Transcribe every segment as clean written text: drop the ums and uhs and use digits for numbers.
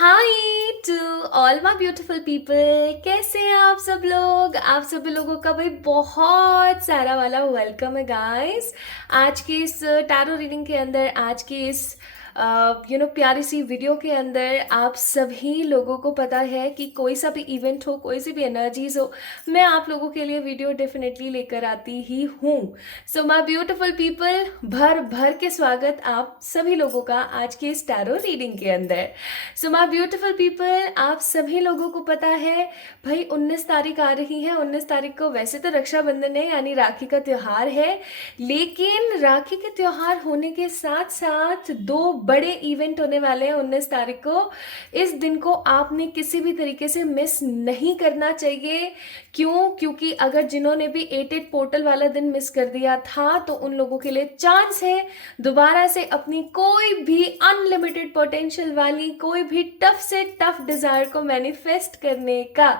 Hi to all my beautiful people. कैसे हैं आप सब लोग? आप सभी लोगों का भाई बहुत सारा वाला वेलकम है गाइस। आज की इस टैरो रीडिंग के अंदर, आज की इस प्यारी सी वीडियो के अंदर आप सभी लोगों को पता है कि कोई सा भी इवेंट हो, कोई सी भी एनर्जीज हो, मैं आप लोगों के लिए वीडियो डेफिनेटली लेकर आती ही हूँ। सो माय ब्यूटीफुल पीपल, भर भर के स्वागत आप सभी लोगों का आज के इस टैरो रीडिंग के अंदर। सो माय ब्यूटीफुल पीपल, आप सभी लोगों को पता है भाई 19 तारीख आ रही है। 19 तारीख को वैसे तो रक्षाबंधन है, यानी राखी का त्योहार है, लेकिन राखी के त्योहार होने के साथ साथ दो बड़े इवेंट होने वाले हैं 19 तारीख को। इस दिन को आपने किसी भी तरीके से मिस नहीं करना चाहिए। क्यों? क्योंकि अगर जिन्होंने भी 88 पोर्टल वाला दिन मिस कर दिया था तो उन लोगों के लिए चांस है दोबारा से अपनी कोई भी अनलिमिटेड पोटेंशियल वाली कोई भी टफ से टफ डिजायर को मैनिफेस्ट करने का।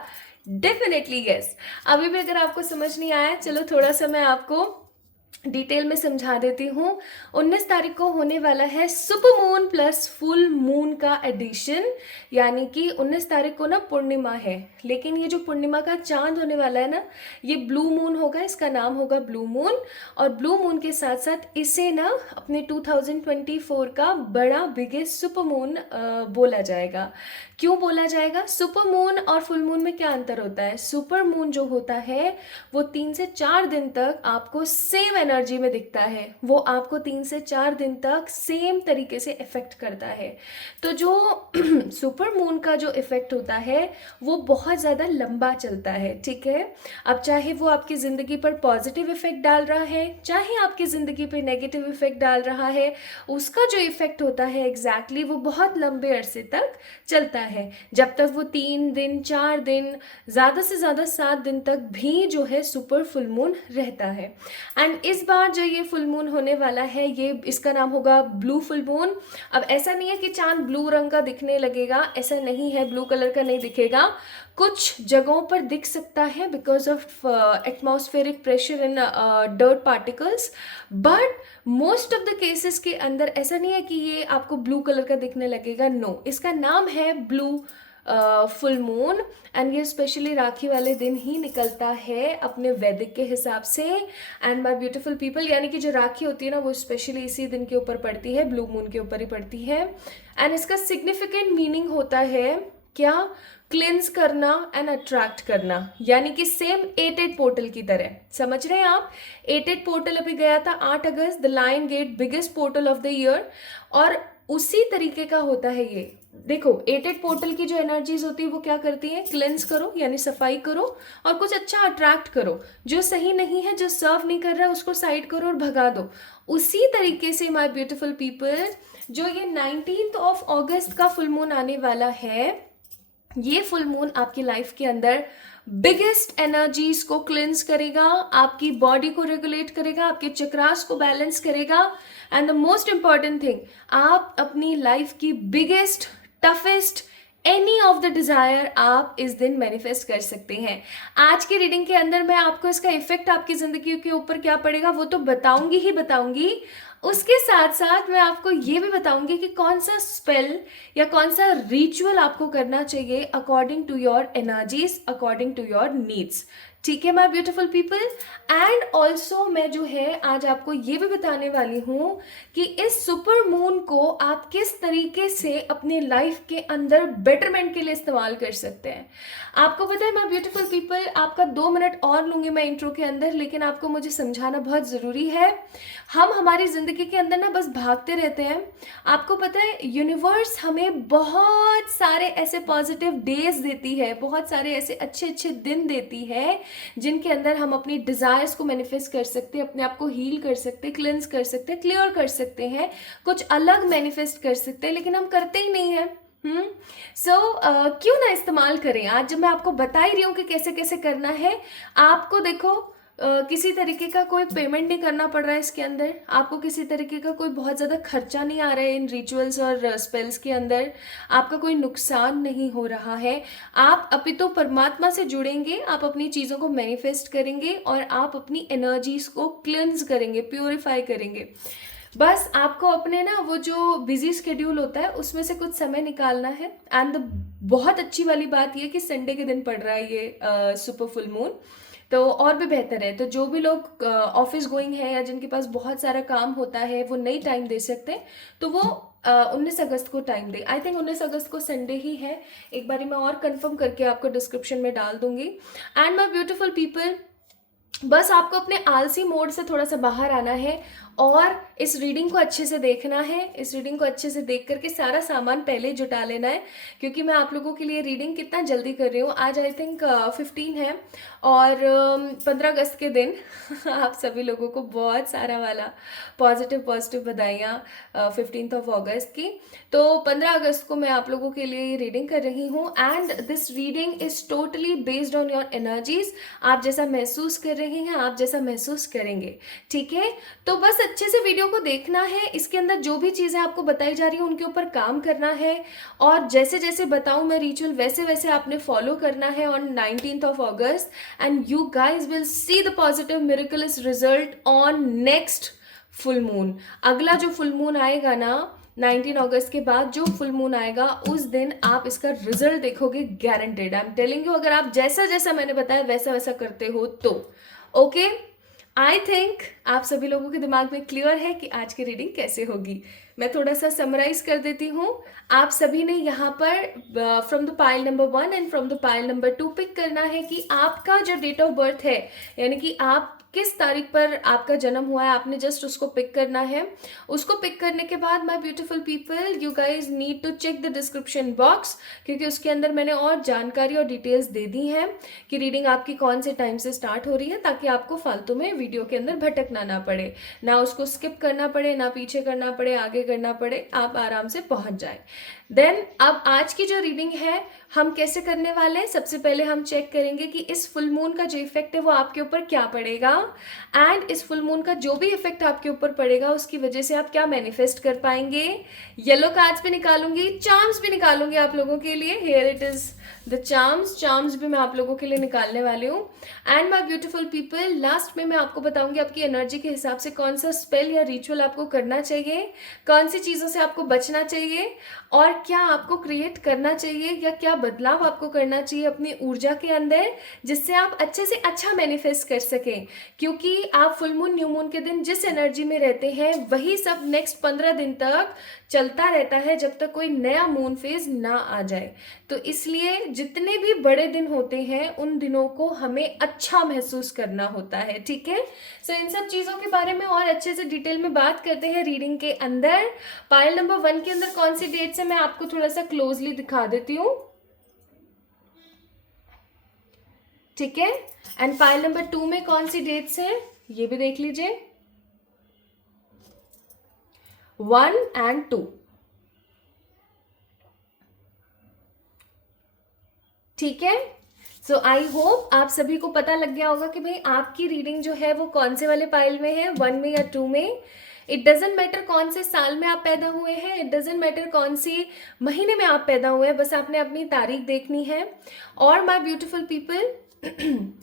Definitely yes. अभी भी अगर आपको समझ नहीं आया, चलो थोड़ा सा मैं आपको डिटेल में समझा देती हूँ। 19 तारीख को होने वाला है super moon plus full moon का एडिशन, यानी कि 19 तारीख को ना पूर्णिमा है, लेकिन ये जो पूर्णिमा का चांद होने वाला है ना, ये ब्लू मून होगा, इसका नाम होगा ब्लू मून। और ब्लू मून के साथ साथ इसे ना अपने 2024 का बड़ा बिगेस्ट सुपर मून बोला जाएगा। क्यों बोला जाएगा? सुपर मून और फुल मून में क्या अंतर होता है? सुपर मून जो होता है वो 3 से 4 दिन तक आपको सेम एनर्जी में दिखता है, वो आपको 3 से 4 दिन तक सेम तरीके से इफेक्ट करता है। तो जो सुपर मून का जो इफेक्ट होता है वो बहुत ज़्यादा लंबा चलता है, ठीक है। अब चाहे वो आपकी ज़िंदगी पर पॉजिटिव इफेक्ट डाल रहा है, चाहे आपकी ज़िंदगी पर नेगेटिव इफेक्ट डाल रहा है, उसका जो इफेक्ट होता है एग्जैक्टली वो बहुत लंबे अरसे तक चलता है, जब तक वो 3 दिन 4 दिन, ज़्यादा से ज़्यादा 7 दिन तक भी जो है सुपर फुल मून रहता है। एंड इस बार जो ये फुल मून होने वाला है, ये इसका नाम होगा ब्लू फुल मून। अब ऐसा नहीं है कि चांद ब्लू रंग का दिखने लगेगा, ऐसा नहीं है, ब्लू कलर का नहीं दिखेगा। कुछ जगहों पर दिख सकता है because of atmospheric pressure in dirt particles, but most of the cases के अंदर ऐसा नहीं है कि ये आपको ब्लू कलर का दिखने लगेगा। नो, इसका नाम है ब्लू फुल मून, एंड ये स्पेशली राखी वाले दिन ही निकलता है अपने वैदिक के हिसाब से। एंड माय ब्यूटीफुल पीपल, यानी कि जो राखी होती है ना वो स्पेशली इसी दिन के ऊपर पड़ती है, ब्लू मून के ऊपर ही पड़ती है। एंड इसका सिग्निफिकेंट मीनिंग होता है क्या? क्लिंस करना एंड अट्रैक्ट करना, यानी कि सेम 88 पोर्टल की तरह। समझ रहे हैं आप? 88 पोर्टल अभी गया था 8 अगस्त, the lion gate biggest portal of the year, और उसी तरीके का होता है ये। देखो 88 पोर्टल की जो एनर्जीज होती है वो क्या करती है? क्लेंस करो, यानी सफाई करो, और कुछ अच्छा अट्रैक्ट करो। जो सही नहीं है, जो सर्व नहीं कर रहा है, उसको साइड करो और भगा दो। उसी तरीके से माय ब्यूटीफुल पीपल, जो ये 19 ऑफ अगस्त का फुल मून आने वाला है, ये फुल मून आपकी लाइफ के अंदर बिगेस्ट एनर्जीज को क्लेंस करेगा, आपकी बॉडी को रेगुलेट करेगा, आपके चक्रास को बैलेंस करेगा, and the most important thing, आप अपनी लाइफ की biggest toughest any of the desire आप इस दिन मैनिफेस्ट कर सकते हैं। आज की रीडिंग के अंदर मैं आपको इसका इफेक्ट आपकी जिंदगी के ऊपर क्या पड़ेगा वो तो बताऊंगी ही बताऊंगी। उसके साथ साथ मैं आपको ये भी बताऊंगी कि कौन सा स्पेल या कौन सा रिचुअल आपको करना चाहिए according to your energies, according to your needs. ठीक है my beautiful people. And also मैं जो है आज आपको ये भी बताने वाली हूँ कि इस सुपर मून को आप किस तरीके से अपने लाइफ के अंदर बेटरमेंट के लिए इस्तेमाल कर सकते हैं। आपको पता है माय ब्यूटीफुल पीपल, आपका 2 मिनट और लूंगी मैं इंट्रो के अंदर, लेकिन आपको मुझे समझाना बहुत ज़रूरी है। हम हमारी ज़िंदगी के अंदर ना बस भागते रहते हैं। आपको पता है यूनिवर्स हमें बहुत सारे ऐसे पॉजिटिव डेज देती है, बहुत सारे ऐसे अच्छे अच्छे दिन देती है जिनके अंदर हम अपनी डिजायर्स को मैनिफेस्ट कर सकते हैं, अपने आप को हील कर सकते हैं, क्लेंस कर सकते हैं, क्लियर कर सकते हैं, कुछ अलग मैनिफेस्ट कर सकते हैं, लेकिन हम करते ही नहीं हैं। क्यों ना इस्तेमाल करें। आज जब मैं आपको बता ही रही हूँ कि कैसे कैसे करना है, आपको देखो किसी तरीके का कोई पेमेंट नहीं करना पड़ रहा है इसके अंदर, आपको किसी तरीके का कोई बहुत ज़्यादा खर्चा नहीं आ रहा है इन रिचुअल्स और स्पेल्स के अंदर, आपका कोई नुकसान नहीं हो रहा है। आप अपितु परमात्मा से जुड़ेंगे, आप अपनी चीज़ों को मैनिफेस्ट करेंगे और आप अपनी एनर्जीज को क्लेंस करेंगे, प्योरीफाई करेंगे। बस आपको अपने ना वो जो बिजी स्केड्यूल होता है उसमें से कुछ समय निकालना है। एंड बहुत अच्छी वाली बात ये कि संडे के दिन पड़ रहा है ये सुपर फुल मून, तो और भी बेहतर है। तो जो भी लोग ऑफिस गोइंग है या जिनके पास बहुत सारा काम होता है वो नहीं टाइम दे सकते, तो वो 19 अगस्त को टाइम दे। आई थिंक 19 अगस्त को संडे ही है, एक बारी मैं और कंफर्म करके आपको डिस्क्रिप्शन में डाल दूंगी। एंड माय ब्यूटीफुल पीपल, बस आपको अपने आलसी मोड से थोड़ा सा बाहर आना है और इस रीडिंग को अच्छे से देखना है। इस रीडिंग को अच्छे से देख करके सारा सामान पहले जुटा लेना है, क्योंकि मैं आप लोगों के लिए रीडिंग कितना जल्दी कर रही हूँ। आज आई थिंक 15 है और 15 अगस्त के दिन आप सभी लोगों को बहुत सारा वाला पॉजिटिव पॉजिटिव बधाइयाँ 15 अगस्त की। तो 15 अगस्त को मैं आप लोगों के लिए ये रीडिंग कर रही हूँ and this reading is totally based on your energies. आप जैसा महसूस कर रहे हैं आप जैसा महसूस करेंगे, ठीक है। तो बस अच्छे से वीडियो को देखना है, इसके अंदर जो भी चीज़ें आपको बताई जा रही है उनके ऊपर काम करना है और जैसे जैसे बताऊं मैं रिचुअल वैसे वैसे आपने फॉलो करना है on 19 August and you guys will see the positive miracles result on next full moon. अगला जो फुल मून आएगा ना 19 अगस्त के बाद जो फुल मून आएगा उस दिन आप इसका रिजल्ट देखोगे, guaranteed. I am telling you, अगर आप जैसा जैसा मैंने बताया वैसा वैसा करते हो तो ओके। आई थिंक आप सभी लोगों के दिमाग में क्लियर है कि आज की रीडिंग कैसे होगी। मैं थोड़ा सा समराइज कर देती हूँ। आप सभी ने यहाँ पर from the pile number 1 and from the pile number 2 pick करना है कि आपका जो डेट ऑफ बर्थ है, यानी कि आप किस तारीख पर आपका जन्म हुआ है, आपने जस्ट उसको पिक करना है। उसको पिक करने के बाद my beautiful people, you guys need to check the description box, क्योंकि उसके अंदर मैंने और जानकारी और डिटेल्स दे दी हैं कि रीडिंग आपकी कौन से टाइम से स्टार्ट हो रही है, ताकि आपको फालतू में वीडियो के अंदर भटकना ना पड़े, ना उसको स्किप करना पड़े, ना पीछे करना पड़े, आगे करना पड़े, आप आराम से पहुंच जाए। देन अब आज की जो रीडिंग है हम कैसे करने वाले हैं, सबसे पहले हम चेक करेंगे कि इस फुल मून का जो इफेक्ट है वो आपके ऊपर क्या पड़ेगा एंड इस फुल मून का जो भी इफेक्ट आपके ऊपर पड़ेगा उसकी वजह से आप क्या मैनिफेस्ट कर पाएंगे। येलो कार्ड्स भी निकालूंगी, चार्म्स भी निकालूंगी आप लोगों के लिए। Here it is the charms भी मैं आप लोगों के लिए निकालने वाली हूँ। And my beautiful people, last में मैं आपको बताऊंगी आपकी एनर्जी के हिसाब से कौन सा स्पेल या रिचुअल आपको करना चाहिए, कौन सी चीज़ों से आपको बचना चाहिए और क्या आपको क्रिएट करना चाहिए या क्या बदलाव आपको करना चाहिए अपनी ऊर्जा के अंदर, जिससे आप अच्छे से अच्छा मैनिफेस्ट कर सकें। क्योंकि आप फुल मून न्यू मून के दिन जिस एनर्जी में रहते हैं वही सब नेक्स्ट 15 दिन तक चलता रहता है, जब तक कोई नया मून फेज ना आ जाए। तो इसलिए जितने भी बड़े दिन होते हैं उन दिनों को हमें अच्छा महसूस करना होता है, ठीक है। सो इन सब चीज़ों के बारे में और अच्छे से डिटेल में बात करते हैं रीडिंग के अंदर। पाइल नंबर 1 के अंदर कौन सी डेट्स है मैं आपको थोड़ा सा क्लोजली दिखा देती हूँ, ठीक है। एंड पाइल नंबर 2 में कौन सी डेट्स हैं ये भी देख लीजिए, 1 and 2, ठीक है। सो आई होप आप सभी को पता लग गया होगा कि भाई आपकी रीडिंग जो है वो कौन से वाले पाइल में है, 1 में या 2 में। इट डजेंट मैटर कौन से साल में आप पैदा हुए हैं, इट डजेंट मैटर कौन सी महीने में आप पैदा हुए हैं, बस आपने अपनी तारीख देखनी है। और माय ब्यूटीफुल पीपल,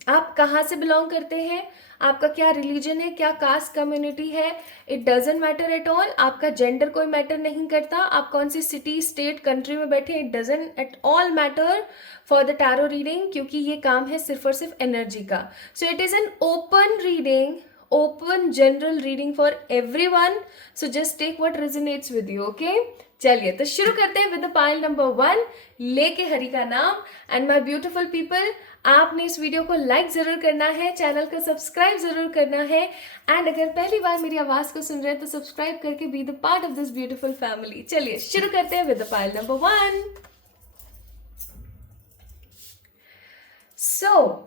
आप कहाँ से बिलोंग करते हैं, आपका क्या रिलीजन है, क्या कास्ट कम्युनिटी है, it doesn't matter at all. आपका जेंडर कोई मैटर नहीं करता, आप कौन सी सिटी स्टेट कंट्री में बैठे, it doesn't at all matter for the tarot reading, क्योंकि ये काम है सिर्फ और सिर्फ एनर्जी का। So it is an open reading, open general reading for everyone, so just take what resonates with you, okay. चलिए तो शुरू करते हैं विद द पाइल नंबर 1, लेके हरि का नाम। एंड माय ब्यूटीफुल पीपल, आपने इस वीडियो को लाइक जरूर करना है, चैनल को सब्सक्राइब जरूर करना है एंड अगर पहली बार मेरी आवाज को सुन रहे हैं तो सब्सक्राइब करके be the part of this beautiful family. चलिए शुरू करते हैं with the pile number 1। So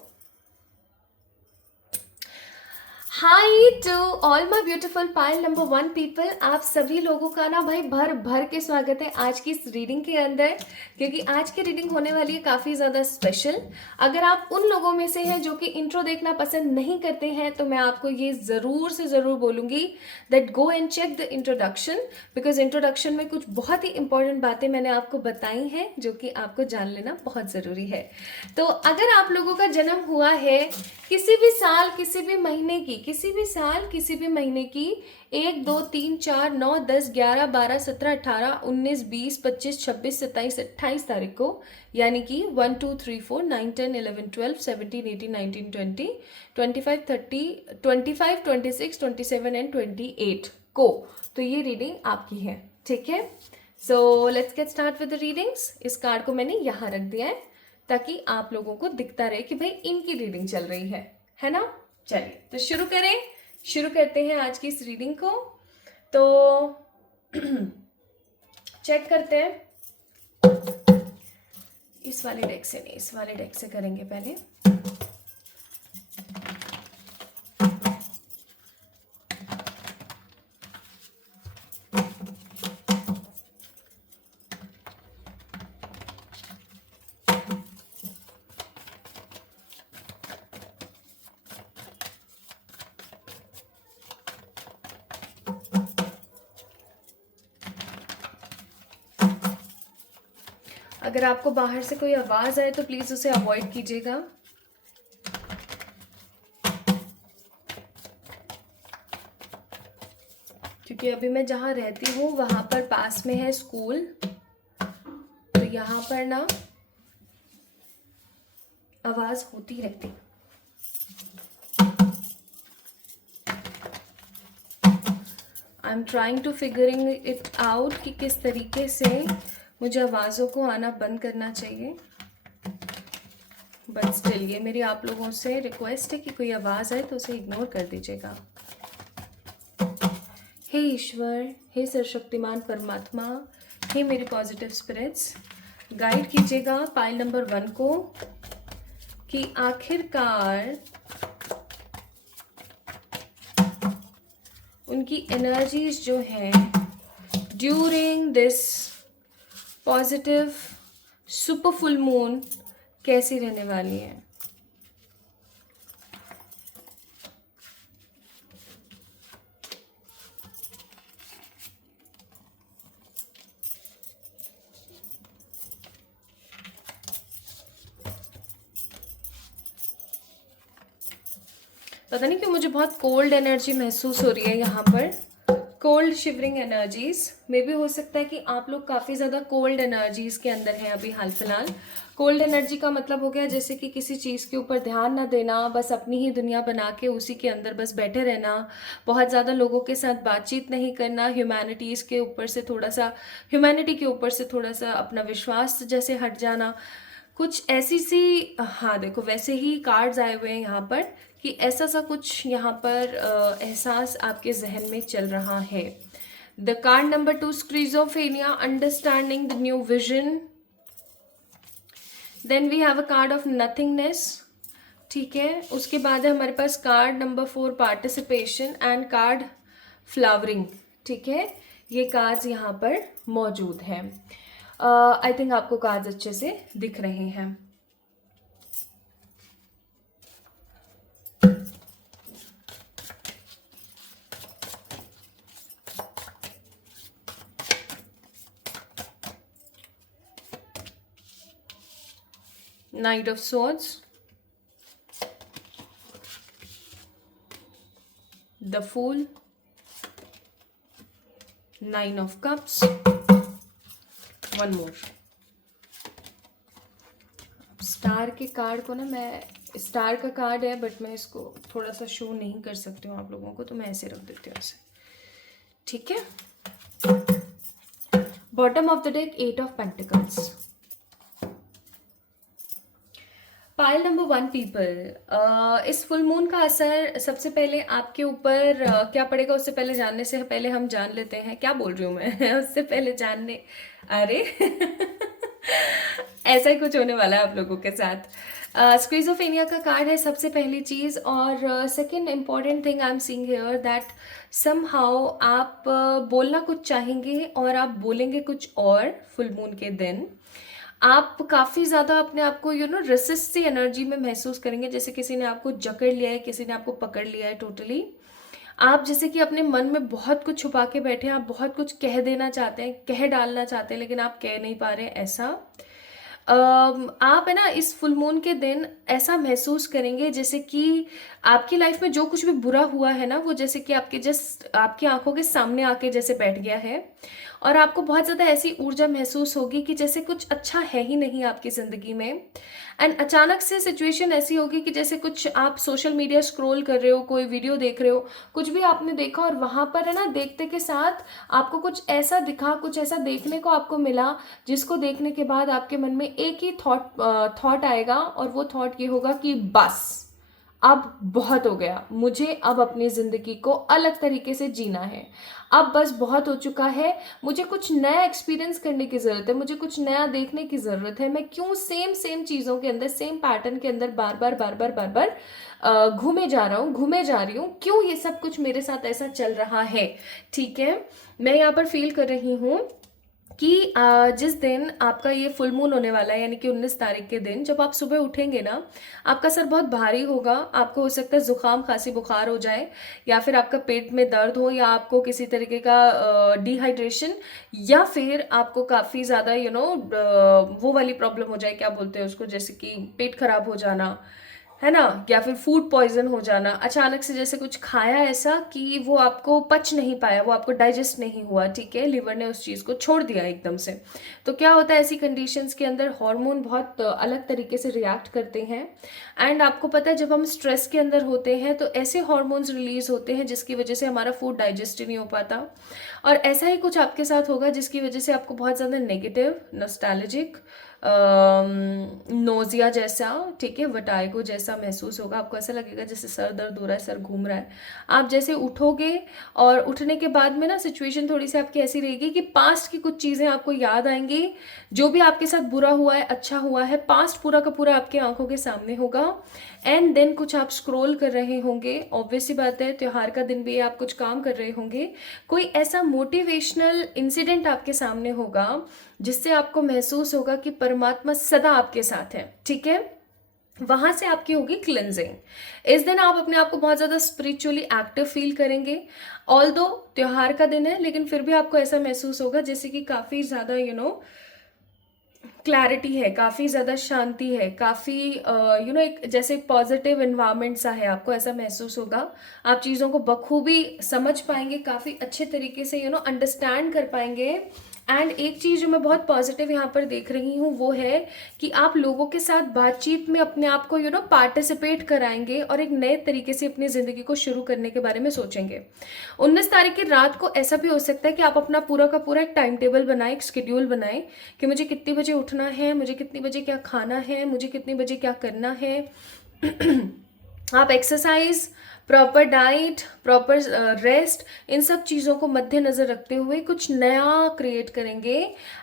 hi to all my beautiful pile number 1 people, आप सभी लोगों का ना भाई भर भर के स्वागत है आज की इस रीडिंग के अंदर, क्योंकि आज की रीडिंग होने वाली है काफ़ी ज़्यादा स्पेशल। अगर आप उन लोगों में से हैं जो कि इंट्रो देखना पसंद नहीं करते हैं तो मैं आपको ये ज़रूर से ज़रूर बोलूँगी that go and check the introduction, because introduction में कुछ बहुत ही इंपॉर्टेंट बातें मैंने आपको बताई हैं जो कि आपको जान लेना बहुत ज़रूरी है। तो अगर आप लोगों का जन्म हुआ है किसी भी साल, किसी भी महीने की, किसी भी साल किसी भी महीने की 1, 2, 3, 4, 9, 10, 11, 12, 17, 18, 19, 20, 25, 26, 27, 28 तारीख को, यानी कि 1, 2, 3, 4, 9, 10, 11, 12, 17, 18, 19, 20, 25, 30, 25, 26, 27 एंड 28 को, तो ये रीडिंग आपकी है। ठीक है, so let's get start with the readings. इस कार्ड को मैंने यहाँ रख दिया है ताकि आप लोगों को दिखता रहे कि भाई इनकी रीडिंग चल रही है ना। चलिए तो शुरू करते हैं आज की इस रीडिंग को। तो चेक करते हैं, इस वाले डेक से नहीं, इस वाले डेक से करेंगे पहले। अगर आपको बाहर से कोई आवाज आए तो प्लीज उसे अवॉइड कीजिएगा। क्योंकि अभी मैं जहाँ रहती हूँ वहां पर पास में है स्कूल, तो यहाँ पर ना आवाज होती रहती। I am trying to figuring it out कि किस तरीके से मुझे आवाज़ों को आना बंद करना चाहिए। बट स्टिल ये मेरी आप लोगों से रिक्वेस्ट है कि कोई आवाज़ आए तो उसे इग्नोर कर दीजिएगा। हे ईश्वर, हे सर्वशक्तिमान परमात्मा, हे मेरी पॉजिटिव स्पिरिट्स, गाइड कीजिएगा पाइल नंबर 1 को कि आखिरकार उनकी एनर्जीज जो हैं during this positive super full moon कैसी रहने वाली है। पता नहीं क्यों मुझे बहुत कोल्ड एनर्जी महसूस हो रही है यहाँ पर, कोल्ड शिवरिंग एनर्जीज। मे भी हो सकता है कि आप लोग काफ़ी ज़्यादा कोल्ड एनर्जीज के अंदर हैं अभी हाल फिलहाल। कोल्ड एनर्जी का मतलब हो गया जैसे कि किसी चीज़ के ऊपर ध्यान ना देना, बस अपनी ही दुनिया बना के उसी के अंदर बस बैठे रहना, बहुत ज़्यादा लोगों के साथ बातचीत नहीं करना, ह्यूमैनिटी के ऊपर से थोड़ा सा अपना विश्वास जैसे हट जाना, कुछ ऐसी सी। हाँ देखो, वैसे ही कार्ड्स आए हुए हैं यहाँ पर कि ऐसा सा कुछ यहाँ पर एहसास आपके जहन में चल रहा है। The card number 2, schizophrenia, understanding the new vision. Then we have a card of nothingness. ठीक है, उसके बाद है हमारे पास card number 4, participation, and card flowering. ठीक है, ये कार्ड्स यहाँ पर मौजूद हैं। आई थिंक आपको कार्ड्स अच्छे से दिख रहे हैं। Knight of Swords, the Fool, 9 of Cups, one more. Star के कार्ड को ना, मैं स्टार का कार्ड है बट मैं इसको थोड़ा सा शो नहीं कर सकती हूँ आप लोगों को, तो मैं ऐसे रख देती हूँ ऐसे। ठीक है, bottom of the deck 8 of pentacles. Pile number 1 people, इस फुल मून का असर सबसे पहले आपके ऊपर क्या पड़ेगा उससे पहले जानने से पहले हम जान लेते हैं। क्या बोल रही हूँ मैं उससे पहले जानने, अरे ऐसा ही कुछ होने वाला है आप लोगों के साथ। स्क्रीजोफेनिया का कार्ड है सबसे पहली चीज़, और second important thing I am seeing here that somehow आप बोलना कुछ चाहेंगे और आप बोलेंगे कुछ और फुल मून के दिन। आप काफ़ी ज़्यादा अपने आप को रेसिस्ट सी एनर्जी में महसूस करेंगे, जैसे किसी ने आपको जकड़ लिया है, किसी ने आपको पकड़ लिया है टोटली। आप जैसे कि अपने मन में बहुत कुछ छुपा के बैठे हैं, आप बहुत कुछ कह देना चाहते हैं, कह डालना चाहते हैं, लेकिन आप कह नहीं पा रहे हैं ऐसा। आप है ना इस फुल मून के दिन ऐसा महसूस करेंगे जैसे कि आपकी लाइफ में जो कुछ भी बुरा हुआ है ना, वो जैसे कि आपके जस्ट आपकी आंखों के सामने आके जैसे बैठ गया है। और आपको बहुत ज़्यादा ऐसी ऊर्जा महसूस होगी कि जैसे कुछ अच्छा है ही नहीं आपकी ज़िंदगी में। एंड अचानक से सिचुएशन ऐसी होगी कि जैसे कुछ आप सोशल मीडिया स्क्रॉल कर रहे हो, कोई वीडियो देख रहे हो, कुछ भी आपने देखा और वहाँ पर है ना देखते के साथ आपको कुछ ऐसा दिखा, कुछ ऐसा देखने को आपको मिला, जिसको देखने के बाद आपके मन में एक ही थॉट आएगा, और वो थॉट ये होगा कि बस अब बहुत हो गया, मुझे अब अपनी ज़िंदगी को अलग तरीके से जीना है। अब बस बहुत हो चुका है, मुझे कुछ नया एक्सपीरियंस करने की ज़रूरत है, मुझे कुछ नया देखने की ज़रूरत है। मैं क्यों सेम सेम चीज़ों के अंदर, सेम पैटर्न के अंदर बार बार बार बार बार बार घूमे जा रहा हूँ, घूमे जा रही हूँ, क्यों ये सब कुछ मेरे साथ ऐसा चल रहा है। ठीक है, मैं यहाँ पर फील कर रही हूँ कि जिस दिन आपका ये फुल मून होने वाला है, यानी कि 19 तारीख के दिन जब आप सुबह उठेंगे ना, आपका सर बहुत भारी होगा, आपको हो सकता है जुकाम खांसी बुखार हो जाए, या फिर आपका पेट में दर्द हो, या आपको किसी तरीके का डिहाइड्रेशन, या फिर आपको काफ़ी ज़्यादा वो वाली प्रॉब्लम हो जाए, क्या बोलते हैं उसको, जैसे कि पेट खराब हो जाना, है ना, या फिर फूड पॉइजन हो जाना, अचानक से जैसे कुछ खाया ऐसा कि वो आपको पच नहीं पाया, वो आपको डाइजेस्ट नहीं हुआ। ठीक है, लिवर ने उस चीज़ को छोड़ दिया एकदम से। तो क्या होता है ऐसी कंडीशंस के अंदर, हार्मोन बहुत अलग तरीके से रिएक्ट करते हैं। एंड आपको पता है जब हम स्ट्रेस के अंदर होते हैं तो ऐसे हार्मोन्स रिलीज होते हैं जिसकी वजह से हमारा फूड डाइजेस्ट ही नहीं हो पाता। और ऐसा ही कुछ आपके साथ होगा जिसकी वजह से आपको बहुत ज़्यादा नेगेटिव, नॉस्टैल्जिक, नोजिया जैसा, ठीक है, वटाइगो जैसा महसूस होगा। आपको ऐसा लगेगा जैसे सर दर्द हो रहा है, सर घूम रहा है। आप जैसे उठोगे और उठने के बाद में ना सिचुएशन थोड़ी सी आपकी ऐसी रहेगी कि पास्ट की कुछ चीज़ें आपको याद आएंगी, जो भी आपके साथ बुरा हुआ है, अच्छा हुआ है, पास्ट पूरा का पूरा आपके आंखों के सामने होगा। एंड देन कुछ आप स्क्रॉल कर रहे होंगे, ऑब्वियस सी बात है त्योहार का दिन भी आप कुछ काम कर रहे होंगे, कोई ऐसा मोटिवेशनल इंसिडेंट आपके सामने होगा जिससे आपको महसूस होगा कि परमात्मा सदा आपके साथ है। ठीक है, वहां से आपकी होगी क्लिनजिंग। इस दिन आप अपने आप को बहुत ज़्यादा स्पिरिचुअली एक्टिव फील करेंगे। ऑल दो त्योहार का दिन है, लेकिन फिर भी आपको ऐसा महसूस होगा जैसे कि काफ़ी ज़्यादा क्लैरिटी है, काफ़ी ज़्यादा शांति है, काफ़ी एक जैसे पॉजिटिव इन्वायरमेंट सा है, आपको ऐसा महसूस होगा। आप चीज़ों को बखूबी समझ पाएंगे, काफ़ी अच्छे तरीके से अंडरस्टैंड कर पाएंगे। एंड एक चीज़ जो मैं बहुत पॉजिटिव यहाँ पर देख रही हूँ वो है कि आप लोगों के साथ बातचीत में अपने आप को पार्टिसिपेट कराएंगे और एक नए तरीके से अपनी ज़िंदगी को शुरू करने के बारे में सोचेंगे। 19 तारीख की रात को ऐसा भी हो सकता है कि आप अपना पूरा का पूरा एक टाइम टेबल बनाएं, एक शेड्यूल बनाएं कि मुझे कितनी बजे उठना है, मुझे कितनी बजे क्या खाना है, मुझे कितनी बजे क्या करना है। आप exercise, proper diet, proper rest, इन सब चीज़ों को मद्देनज़र रखते हुए कुछ नया क्रिएट करेंगे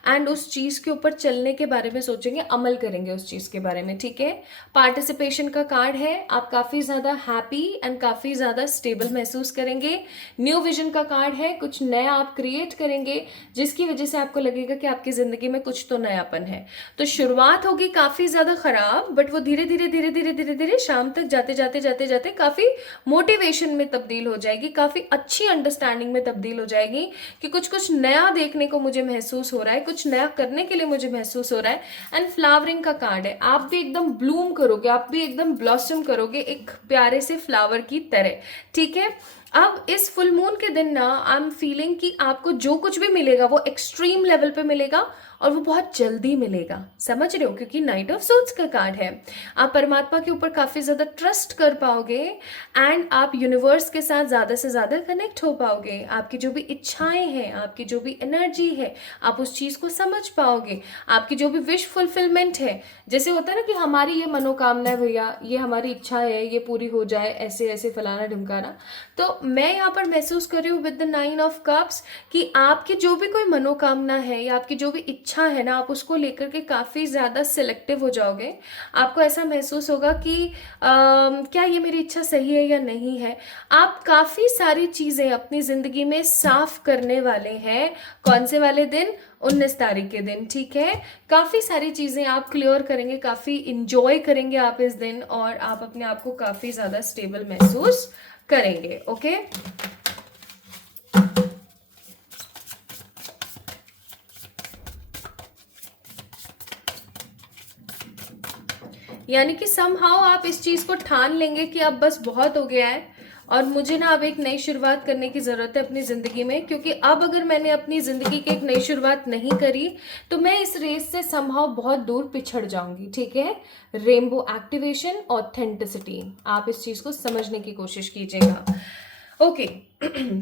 एंड उस चीज़ के ऊपर चलने के बारे में सोचेंगे, अमल करेंगे उस चीज़ के बारे में। ठीक है, पार्टिसिपेशन का कार्ड है, आप काफ़ी ज़्यादा हैप्पी एंड काफ़ी ज़्यादा स्टेबल महसूस करेंगे। न्यू विजन का कार्ड है, कुछ नया आप क्रिएट करेंगे जिसकी वजह से आपको लगेगा कि आपकी ज़िंदगी में कुछ तो नयापन है। तो शुरुआत होगी काफ़ी ज़्यादा ख़राब, बट वो धीरे धीरे धीरे धीरे धीरे धीरे शाम तक जाते जाते जाते जाते काफ़ी मोटिवेशन में तब्दील हो जाएगी, काफ़ी अच्छी अंडरस्टैंडिंग में तब्दील हो जाएगी कि कुछ कुछ नया देखने को मुझे महसूस हो रहा है, कुछ नया करने के लिए मुझे महसूस हो रहा है। एंड फ्लावरिंग का कार्ड है, आप भी एकदम ब्लूम करोगे, आप भी एकदम ब्लॉसम करोगे एक प्यारे से फ्लावर की तरह। ठीक है, अब इस फुल मून के दिन ना आई एम फीलिंग कि आपको जो कुछ भी मिलेगा वो एक्सट्रीम लेवल पे मिलेगा और वो बहुत जल्दी मिलेगा, समझ रहे हो, क्योंकि नाइट ऑफ सोर्ड्स का कार्ड है। आप परमात्मा के ऊपर काफ़ी ज़्यादा ट्रस्ट कर पाओगे एंड आप यूनिवर्स के साथ ज़्यादा से ज़्यादा कनेक्ट हो पाओगे। आपकी जो भी इच्छाएं हैं, आपकी जो भी एनर्जी है, आप उस चीज़ को समझ पाओगे। आपकी जो भी विश फुलफिलमेंट है, जैसे होता है ना कि हमारी ये मनोकामना है भैया, ये हमारी इच्छा है, ये पूरी हो जाए, ऐसे ऐसे फलाना ढिमकाना। तो मैं यहाँ पर महसूस कर रही हूँ विद द 9 ऑफ कप्स कि आपकी जो भी कोई मनोकामना है या आपकी जो भी इच्छा है ना, आप उसको लेकर के काफ़ी ज़्यादा सिलेक्टिव हो जाओगे। आपको ऐसा महसूस होगा कि क्या ये मेरी इच्छा सही है या नहीं है। आप काफ़ी सारी चीज़ें अपनी ज़िंदगी में साफ करने वाले हैं। कौन से वाले दिन? 19 तारीख के दिन। ठीक है, काफ़ी सारी चीज़ें आप क्लियर करेंगे, काफ़ी इंजॉय करेंगे आप इस दिन और आप अपने आप को काफ़ी ज़्यादा स्टेबल महसूस करेंगे। ओके, यानी कि समहाउ आप इस चीज़ को ठान लेंगे कि अब बस बहुत हो गया है और मुझे ना अब एक नई शुरुआत करने की ज़रूरत है अपनी ज़िंदगी में, क्योंकि अब अगर मैंने अपनी ज़िंदगी की एक नई शुरुआत नहीं करी तो मैं इस रेस से समहाउ बहुत दूर पिछड़ जाऊंगी, ठीक है। रेनबो एक्टिवेशन, ऑथेंटिसिटी, आप इस चीज़ को समझने की कोशिश कीजिएगा। Okay,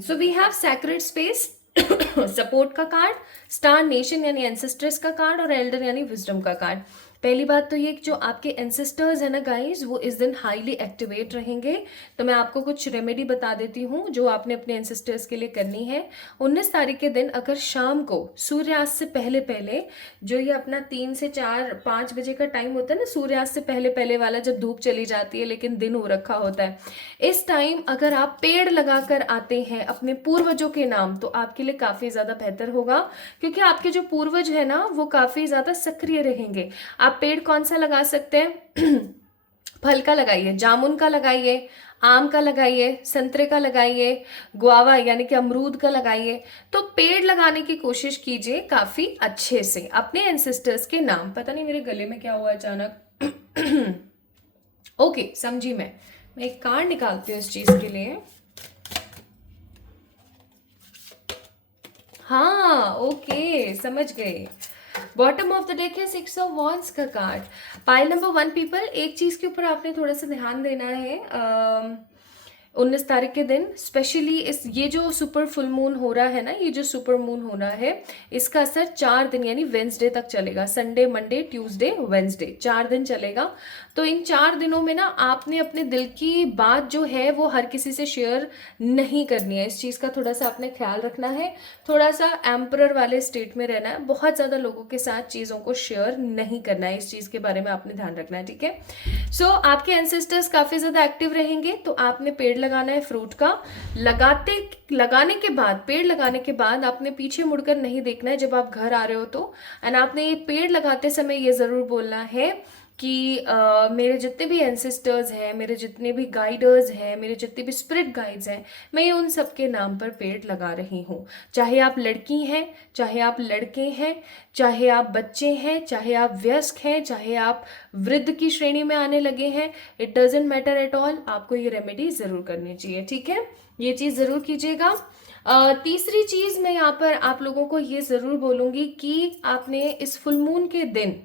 so we have sacred space, support का कार्ड, स्टार नेशन यानी एंसेस्टर्स का कार्ड, और एल्डर यानी विजडम का कार्ड। पहली बात तो ये कि जो आपके एंसेस्टर्स है ना गाइस, वो इस दिन हाईली एक्टिवेट रहेंगे। तो मैं आपको कुछ रेमेडी बता देती हूँ जो आपने अपने एंसेस्टर्स के लिए करनी है। 19 तारीख के दिन अगर शाम को सूर्यास्त से पहले पहले, जो ये अपना 3 से 4 5 बजे का टाइम होता है ना, सूर्यास्त से पहले पहले वाला, जब धूप चली जाती है लेकिन दिन हो रखा होता है, इस टाइम अगर आप पेड़ लगाकर आते हैं अपने पूर्वजों के नाम, तो आपके लिए काफी ज्यादा बेहतर होगा, क्योंकि आपके जो पूर्वज है ना वो काफी ज्यादा सक्रिय रहेंगे। आप पेड़ कौन सा लगा सकते हैं? फल का लगाइए, जामुन का लगाइए, आम का लगाइए, संतरे का लगाइए, गुआवा यानी कि अमरूद का लगाइए। तो पेड़ लगाने की कोशिश कीजिए काफी अच्छे से अपने एंसेस्टर्स के नाम। पता नहीं मेरे गले में क्या हुआ अचानक। ओके, समझी। मैं एक कार्ड निकालती हूँ इस चीज के लिए। हाँ, ओके, समझ गए। बॉटम ऑफ द डेक है 6 ऑफ वॉन्ड्स का कार्ड। पाइल नंबर 1 पीपल, एक चीज के ऊपर आपने थोड़ा सा ध्यान देना है। 19 तारीख के दिन स्पेशली इस ये जो सुपर फुल मून हो रहा है ना, ये जो सुपर मून हो रहा है, इसका असर 4 दिन यानी वेंसडे तक चलेगा। संडे, मंडे, ट्यूसडे, वेंसडे, 4 दिन चलेगा। तो इन 4 दिनों में ना आपने अपने दिल की बात जो है वो हर किसी से शेयर नहीं करनी है। इस चीज़ का थोड़ा सा आपने ख्याल रखना है। थोड़ा सा एम्परर वाले स्टेट में रहना है। बहुत ज़्यादा लोगों के साथ चीज़ों को शेयर नहीं करना है। इस चीज़ के बारे में आपने ध्यान रखना है, ठीक है। सो आपके एंसेस्टर्स काफ़ी ज़्यादा एक्टिव रहेंगे। तो आपने पेड़ लगाना है फ्रूट का। लगाने के बाद, पेड़ लगाने के बाद आपने पीछे मुड़कर नहीं देखना है जब आप घर आ रहे हो तो। एंड आपने ये पेड़ लगाते समय ये ज़रूर बोलना है कि मेरे जितने भी एंसेस्टर्स हैं, मेरे जितने भी गाइडर्स हैं, मेरे जितने भी स्पिरिट गाइड्स हैं, मैं ये उन सब के नाम पर पेड़ लगा रही हूँ। चाहे आप लड़की हैं, चाहे आप लड़के हैं, चाहे आप बच्चे हैं, चाहे आप वयस्क हैं, चाहे आप वृद्ध की श्रेणी में आने लगे हैं, it doesn't matter at all. आपको ये रेमेडी ज़रूर करनी चाहिए, ठीक है। ये चीज़ ज़रूर कीजिएगा। तीसरी चीज़ मैं यहाँ पर आप लोगों को ये ज़रूर बोलूँगी कि आपने इस फुल मून के दिन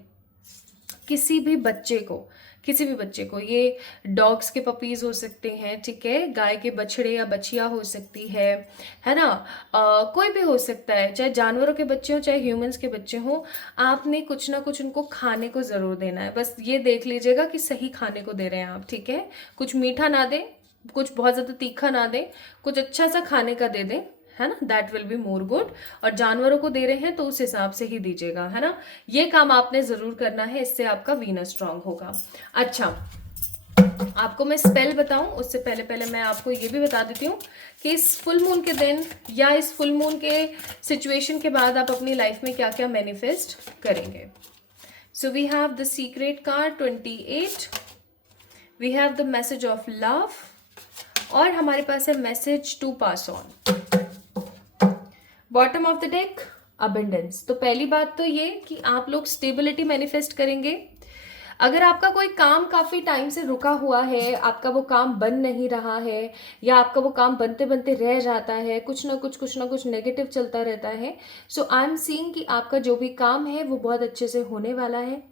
किसी भी बच्चे को, ये डॉग्स के पपीज हो सकते हैं, ठीक है, गाय के बछड़े या बछिया हो सकती है ना, कोई भी हो सकता है, चाहे जानवरों के बच्चे हो चाहे ह्यूमंस के बच्चे हो, आपने कुछ ना कुछ उनको खाने को ज़रूर देना है। बस ये देख लीजिएगा कि सही खाने को दे रहे हैं आप, ठीक है। कुछ मीठा ना दें, कुछ बहुत ज़्यादा तीखा ना दें, कुछ अच्छा सा खाने का दे दें, है ना, that will be more good. और जानवरों को दे रहे हैं तो उस हिसाब से ही दीजिएगा, है ना। ये काम आपने जरूर करना है, इससे आपका वीनस स्ट्रांग होगा। अच्छा, आपको मैं स्पेल बताऊं उससे पहले पहले मैं आपको ये भी बता देती हूँ कि इस फुल मून के दिन या इस फुल मून के सिचुएशन के बाद आप अपनी लाइफ में क्या क्या मैनिफेस्ट करेंगे। So we have the secret card 28, we have the message of love, और हमारे पास है message to pass on. Bottom of the deck abundance. तो पहली बात तो ये कि आप लोग स्टेबिलिटी मैनिफेस्ट करेंगे। अगर आपका कोई काम काफी टाइम से रुका हुआ है, आपका वो काम बन नहीं रहा है, या आपका वो काम बनते बनते रह जाता है, कुछ ना कुछ नेगेटिव चलता रहता है, सो आई एम सीइंग कि आपका जो भी काम है वो बहुत अच्छे से होने वाला है।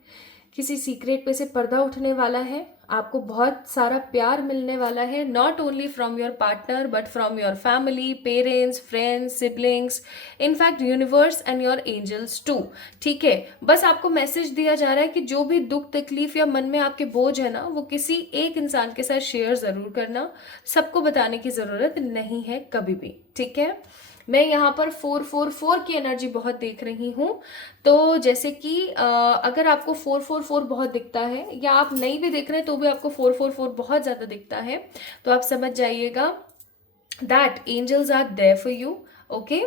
किसी सीक्रेट पे से पर्दा उठने वाला है, आपको बहुत सारा प्यार मिलने वाला है, not only from your partner but from your family, parents, friends, siblings, in fact universe and your angels too, ठीक है। बस आपको मैसेज दिया जा रहा है कि जो भी दुख तकलीफ या मन में आपके बोझ है ना, वो किसी एक इंसान के साथ शेयर जरूर करना। सबको बताने की जरूरत नहीं है कभी भी, ठीक है। मैं यहाँ पर 444 की एनर्जी बहुत देख रही हूँ। तो जैसे कि अगर आपको 444 बहुत दिखता है, या आप नहीं भी देख रहे हैं तो भी आपको 444 बहुत ज़्यादा दिखता है, तो आप समझ जाइएगा that angels are there for you, okay.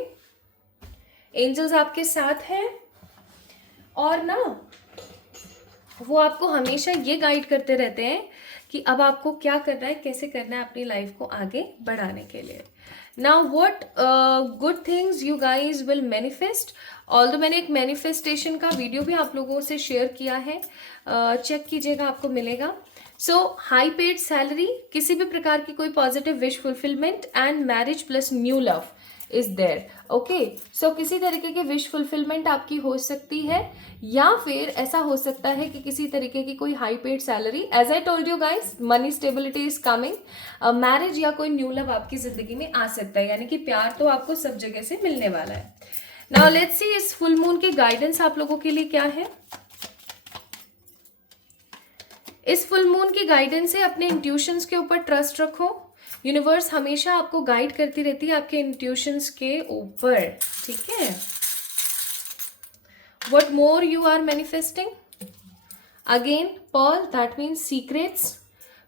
Angels आपके साथ हैं, और ना वो आपको हमेशा ये गाइड करते रहते हैं कि अब आपको क्या करना है, कैसे करना है अपनी लाइफ को आगे बढ़ाने के लिए। Now what good things you guys will manifest. Although मैंने एक मैनिफेस्टेशन का वीडियो भी आप लोगों से शेयर किया है, चेक कीजिएगा, आपको मिलेगा। सो हाई पेड सैलरी, किसी भी प्रकार की कोई positive wish fulfilment and marriage plus new love is there. Okay, so किसी तरीके की विश फुलफिलमेंट आपकी हो सकती है, या फिर ऐसा हो सकता है कि किसी तरीके की कोई high paid salary, as I told you guys, money stability is coming, marriage या कोई न्यू लव आपकी जिंदगी में आ सकता है, यानी कि प्यार तो आपको सब जगह से मिलने वाला है। नाउ लेट्स सी इस फुल मून की गाइडेंस आप लोगों के लिए क्या है। इस फुल मून की गाइडेंस है अपने इंट्यूशंस के ऊपर ट्रस्ट रखो। यूनिवर्स हमेशा आपको गाइड करती रहती है आपके इंट्यूशंस के ऊपर, ठीक है। What more you are manifesting, again pearl, that means secrets,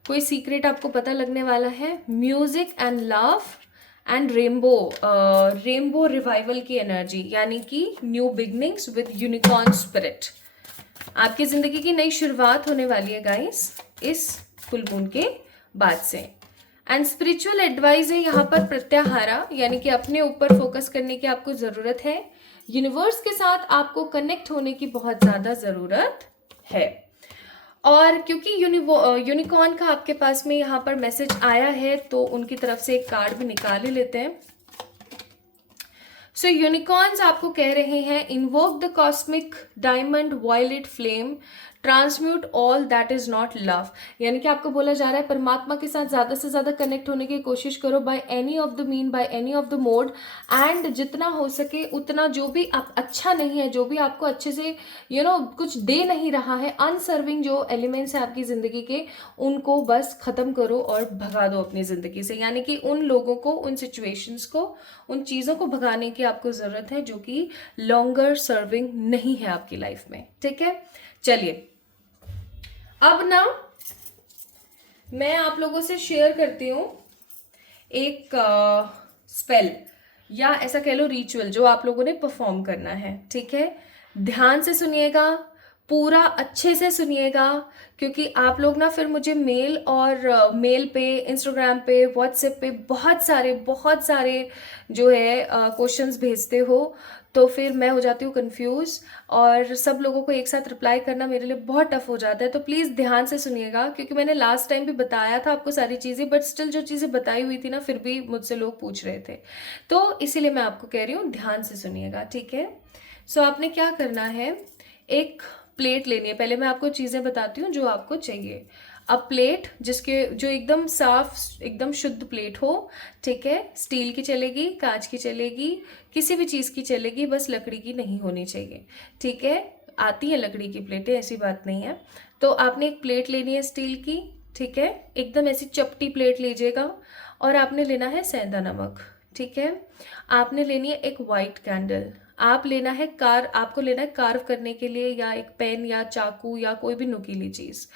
कोई सीक्रेट आपको पता लगने वाला है। Music and love and rainbow, rainbow revival की एनर्जी, यानी कि new beginnings with unicorn spirit, आपकी जिंदगी की नई शुरुआत होने वाली है गाइस इस फुल मून के बाद से। एंड स्पिरिचुअल एडवाइस है यहाँ पर प्रत्याहारा, यानी कि अपने ऊपर फोकस करने की आपको जरूरत है। यूनिवर्स के साथ आपको कनेक्ट होने की बहुत ज्यादा जरूरत है। और क्योंकि यूनिकॉर्न का आपके पास में यहाँ पर मैसेज आया है, तो उनकी तरफ से एक कार्ड भी निकाल ही लेते हैं। सो यूनिकॉर्न्स आपको कह रहे हैं, invoke the cosmic diamond violet flame, transmute all that is not love, यानी कि आपको बोला जा रहा है परमात्मा के साथ ज्यादा से ज्यादा कनेक्ट होने की कोशिश करो, by any of the mean, by any of the mode, and जितना हो सके उतना जो भी आप अच्छा नहीं है, जो भी आपको अच्छे से कुछ दे नहीं रहा है, अनसर्विंग जो एलिमेंट्स है आपकी जिंदगी के, उनको बस खत्म करो और भगा दो अपनी जिंदगी से, यानी कि उन लोगों को, उन सिचुएशंस को, उन चीजों को भगाने की आपको जरूरत है जो कि लॉन्गर सर्विंग नहीं है आपकी लाइफ में, ठीक है। चलिए अब ना मैं आप लोगों से शेयर करती हूँ एक स्पेल, या ऐसा कह लो रिचुअल, जो आप लोगों ने परफॉर्म करना है, ठीक है। ध्यान से सुनिएगा, पूरा अच्छे से सुनिएगा, क्योंकि आप लोग ना फिर मुझे मेल पे, इंस्टाग्राम पे, व्हाट्सएप पे बहुत सारे जो है क्वेश्चंस भेजते हो, तो फिर मैं हो जाती हूँ कंफ्यूज, और सब लोगों को एक साथ रिप्लाई करना मेरे लिए बहुत टफ हो जाता है। तो प्लीज़ ध्यान से सुनिएगा, क्योंकि मैंने लास्ट टाइम भी बताया था आपको सारी चीज़ें, बट स्टिल जो चीज़ें बताई हुई थी ना, फिर भी मुझसे लोग पूछ रहे थे, तो इसीलिए मैं आपको कह रही हूँ ध्यान से सुनिएगा, ठीक है। सो आपने क्या करना है, एक प्लेट लेनी है। पहले मैं आपको चीज़ें बताती हूँ जो आपको चाहिए। अब प्लेट जो एकदम साफ, एकदम शुद्ध प्लेट हो, ठीक है। स्टील की चलेगी, कांच की चलेगी, किसी भी चीज़ की चलेगी, बस लकड़ी की नहीं होनी चाहिए, ठीक है। आती है लकड़ी की प्लेटें, ऐसी बात नहीं है। तो आपने एक प्लेट लेनी है स्टील की, ठीक है, एकदम ऐसी चपटी प्लेट लीजिएगा, और आपने लेना है सेंधा नमक, ठीक है। आपने लेनी है एक वाइट कैंडल, आपको लेना है कार्व करने के लिए, या एक पेन या चाकू या कोई भी नुकीली चीज,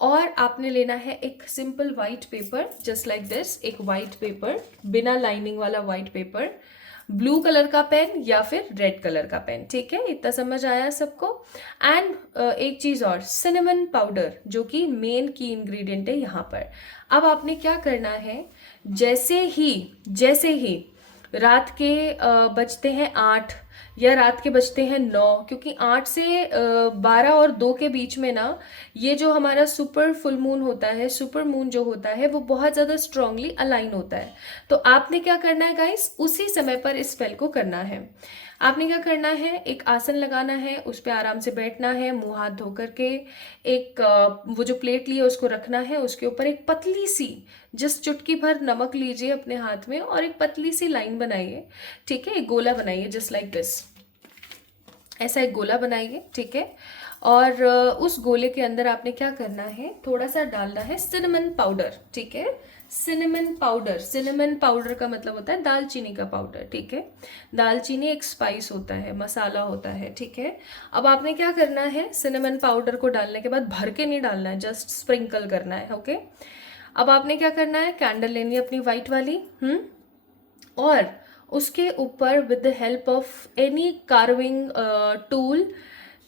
और आपने लेना है एक simple white paper, just like this, एक वाइट पेपर, बिना लाइनिंग वाला वाइट पेपर, ब्लू कलर का पेन या फिर रेड कलर का पेन, ठीक है। इतना समझ आया सबको। एंड एक चीज और, सिनेमन पाउडर, जो कि मेन की इंग्रेडिएंट है यहाँ पर। अब आपने क्या करना है, जैसे ही रात के बजते हैं 8 या रात के बजते हैं 9, क्योंकि 8 से 12 और 2 के बीच में ना, ये जो हमारा सुपर फुल मून होता है, सुपर मून जो होता है, वो बहुत ज़्यादा स्ट्रांगली अलाइन होता है। तो आपने क्या करना है गाइस, उसी समय पर इस स्पेल को करना है। आपने क्या करना है, एक आसन लगाना है, उस पर आराम से बैठना है, मुंह हाथ धो करके, एक वो जो प्लेट ली है उसको रखना है, उसके ऊपर एक पतली सी, जस्ट चुटकी भर नमक लीजिए अपने हाथ में, और एक पतली सी लाइन बनाइए, ठीक है। एक गोला बनाइए, जस्ट लाइक दिस, ऐसा एक गोला बनाइए, ठीक है। और उस गोले के अंदर आपने क्या करना है, थोड़ा सा डालना है सिनेमन पाउडर, ठीक है। सिनेमन पाउडर का मतलब होता है दालचीनी का पाउडर, ठीक है। दालचीनी एक स्पाइस होता है, मसाला होता है, ठीक है। अब आपने क्या करना है, सिनेमन पाउडर को डालने के बाद भर के नहीं डालना है, जस्ट स्प्रिंकल करना है, ओके। अब आपने क्या करना है, कैंडल लेनी है अपनी वाइट वाली, और उसके ऊपर with the help of any carving tool,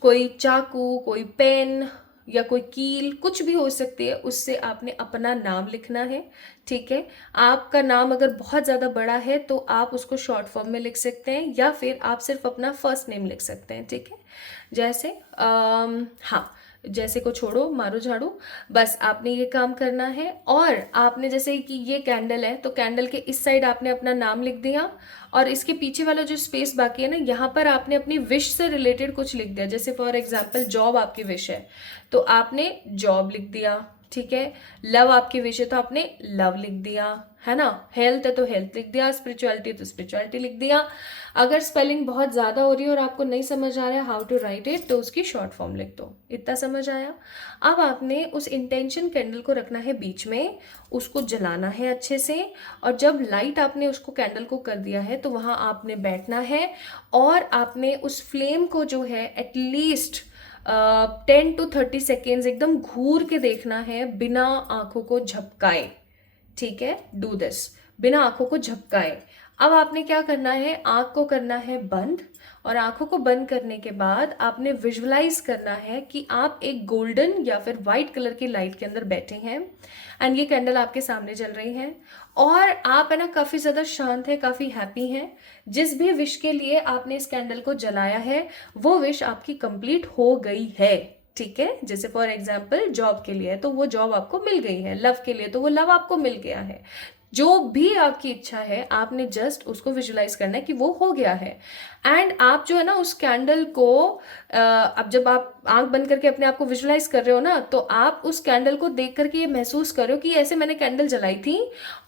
कोई चाकू, कोई पेन, या कोई कील कुछ भी हो सकती है, उससे आपने अपना नाम लिखना है। ठीक है, आपका नाम अगर बहुत ज़्यादा बड़ा है तो आप उसको शॉर्ट फॉर्म में लिख सकते हैं, या फिर आप सिर्फ अपना फर्स्ट नेम लिख सकते हैं। ठीक है, जैसे हाँ, जैसे को छोड़ो मारो झाड़ू, बस आपने ये काम करना है। और आपने जैसे कि ये कैंडल है तो कैंडल के इस साइड आपने अपना नाम लिख दिया, और इसके पीछे वाला जो स्पेस बाकी है ना, यहाँ पर आपने अपनी विश से रिलेटेड कुछ लिख दिया। जैसे फॉर एग्जांपल जॉब आपकी विश है तो आपने जॉब लिख दिया। ठीक है, लव आपकी विश है तो आपने लव लिख दिया, है ना। हेल्थ है तो हेल्थ लिख दिया, स्पिरिचुअलिटी तो स्पिरिचुअलिटी लिख दिया। अगर स्पेलिंग बहुत ज़्यादा हो रही है और आपको नहीं समझ आ रहा है हाउ टू राइट इट, तो उसकी शॉर्ट फॉर्म लिख दो। इतना समझ आया। अब आपने उस इंटेंशन कैंडल को रखना है बीच में, उसको जलाना है अच्छे से, और जब लाइट आपने उसको कैंडल को कर दिया है तो वहाँ आपने बैठना है, और आपने उस फ्लेम को जो है एटलीस्ट 10 to 30 सेकेंड्स एकदम घूर के देखना है, बिना आंखों को झपकाए। ठीक है, डू दिस बिना आंखों को झपकाए। अब आपने क्या करना है, आंख को करना है बंद, और आंखों को बंद करने के बाद आपने विजुअलाइज करना है कि आप एक गोल्डन या फिर वाइट कलर की लाइट के अंदर बैठे हैं, एंड ये कैंडल आपके सामने जल रही है, और आप है ना काफ़ी ज़्यादा शांत है, काफ़ी हैप्पी हैं। जिस भी विश के लिए आपने इस कैंडल को जलाया है वो विश आपकी कंप्लीट हो गई है। ठीक है, जैसे फॉर एग्जाम्पल जॉब के लिए तो वो जॉब आपको मिल गई है, लव के लिए तो वो लव आपको मिल गया है। जो भी आपकी इच्छा है आपने जस्ट उसको विजुलाइज करना है कि वो हो गया है। एंड आप जो है ना उस कैंडल को अब जब आप आंख बंद करके अपने आप को विजुलाइज कर रहे हो ना, तो आप उस कैंडल को देख करके ये महसूस करो कि ऐसे मैंने कैंडल जलाई थी,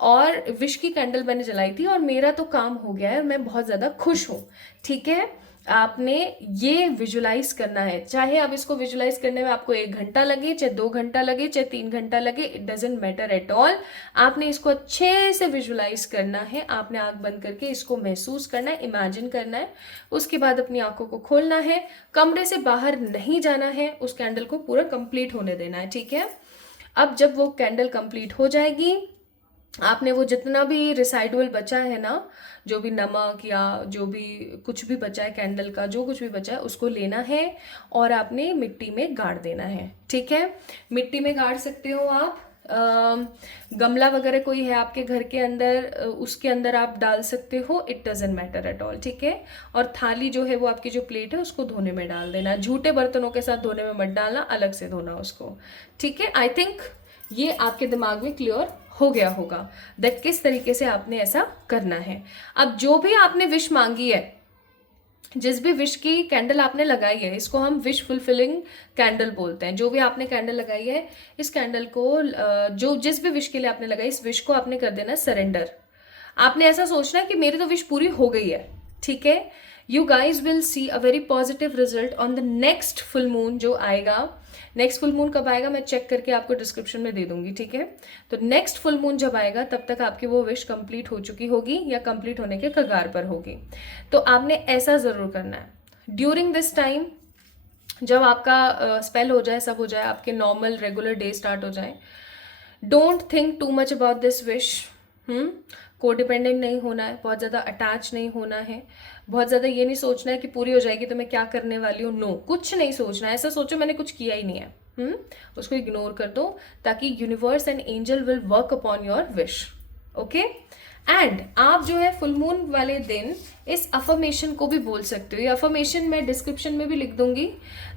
और विश की कैंडल मैंने जलाई थी, और मेरा तो काम हो गया है, मैं बहुत ज़्यादा खुश हूँ। ठीक है, आपने ये विजुलाइज करना है। चाहे अब इसको विजुलाइज करने में आपको 1 घंटा लगे, चाहे 2 घंटा लगे, चाहे 3 घंटा लगे, it doesn't matter at all. आपने इसको अच्छे से विजुलाइज करना है, आपने आंख बंद करके इसको महसूस करना है, इमेजिन करना है। उसके बाद अपनी आंखों को खोलना है, कमरे से बाहर नहीं जाना है, उस कैंडल को पूरा कंप्लीट होने देना है। ठीक है, अब जब वो कैंडल कंप्लीट हो जाएगी, आपने वो जितना भी रिसाइडुअल बचा है ना, जो भी नमक या जो भी कुछ भी बचा है कैंडल का, जो कुछ भी बचा है उसको लेना है और आपने मिट्टी में गाड़ देना है। ठीक है, मिट्टी में गाड़ सकते हो आप, गमला वगैरह कोई है आपके घर के अंदर, उसके अंदर आप डाल सकते हो, it doesn't matter at all. ठीक है, और थाली जो है वो आपकी जो प्लेट है उसको धोने में डाल देना, झूठे बर्तनों के साथ धोने में मत डालना, अलग से धोना उसको। ठीक है, आई थिंक ये आपके दिमाग में क्लियर हो गया होगा दैट किस तरीके से आपने ऐसा करना है। अब जो भी आपने विश मांगी है, जिस भी विश की कैंडल आपने लगाई है, इसको हम विश फुलफिलिंग कैंडल बोलते हैं। जो भी आपने कैंडल लगाई है, इस कैंडल को जो जिस भी विश के लिए आपने लगाई, इस विश को आपने कर देना सरेंडर। आपने ऐसा सोचना है कि मेरी तो विश पूरी हो गई है। ठीक है, you guys will see a very positive result on the next full moon जो आएगा। नेक्स्ट फुल मून कब आएगा मैं चेक करके आपको डिस्क्रिप्शन में दे दूंगी। ठीक है, तो नेक्स्ट फुल मून जब आएगा तब तक आपकी वो विश कंप्लीट हो चुकी होगी या कंप्लीट होने के कगार पर होगी। तो आपने ऐसा ज़रूर करना है ड्यूरिंग दिस टाइम, जब आपका स्पेल हो जाए, सब हो जाए, आपके नॉर्मल रेगुलर डे स्टार्ट हो जाए। Don't think too much about this wish. को डिपेंडेंट नहीं होना है, बहुत ज़्यादा अटैच नहीं होना है, बहुत ज़्यादा ये नहीं सोचना है कि पूरी हो जाएगी तो मैं क्या करने वाली हूँ। नो, कुछ नहीं सोचना है, ऐसा सोचो मैंने कुछ किया ही नहीं है। उसको इग्नोर कर दो, ताकि universe and angel will work upon your wish. Okay, and आप जो है फुल मून वाले दिन इस अफर्मेशन को भी बोल सकते हो। ये अफर्मेशन मैं डिस्क्रिप्शन में भी लिख दूंगी,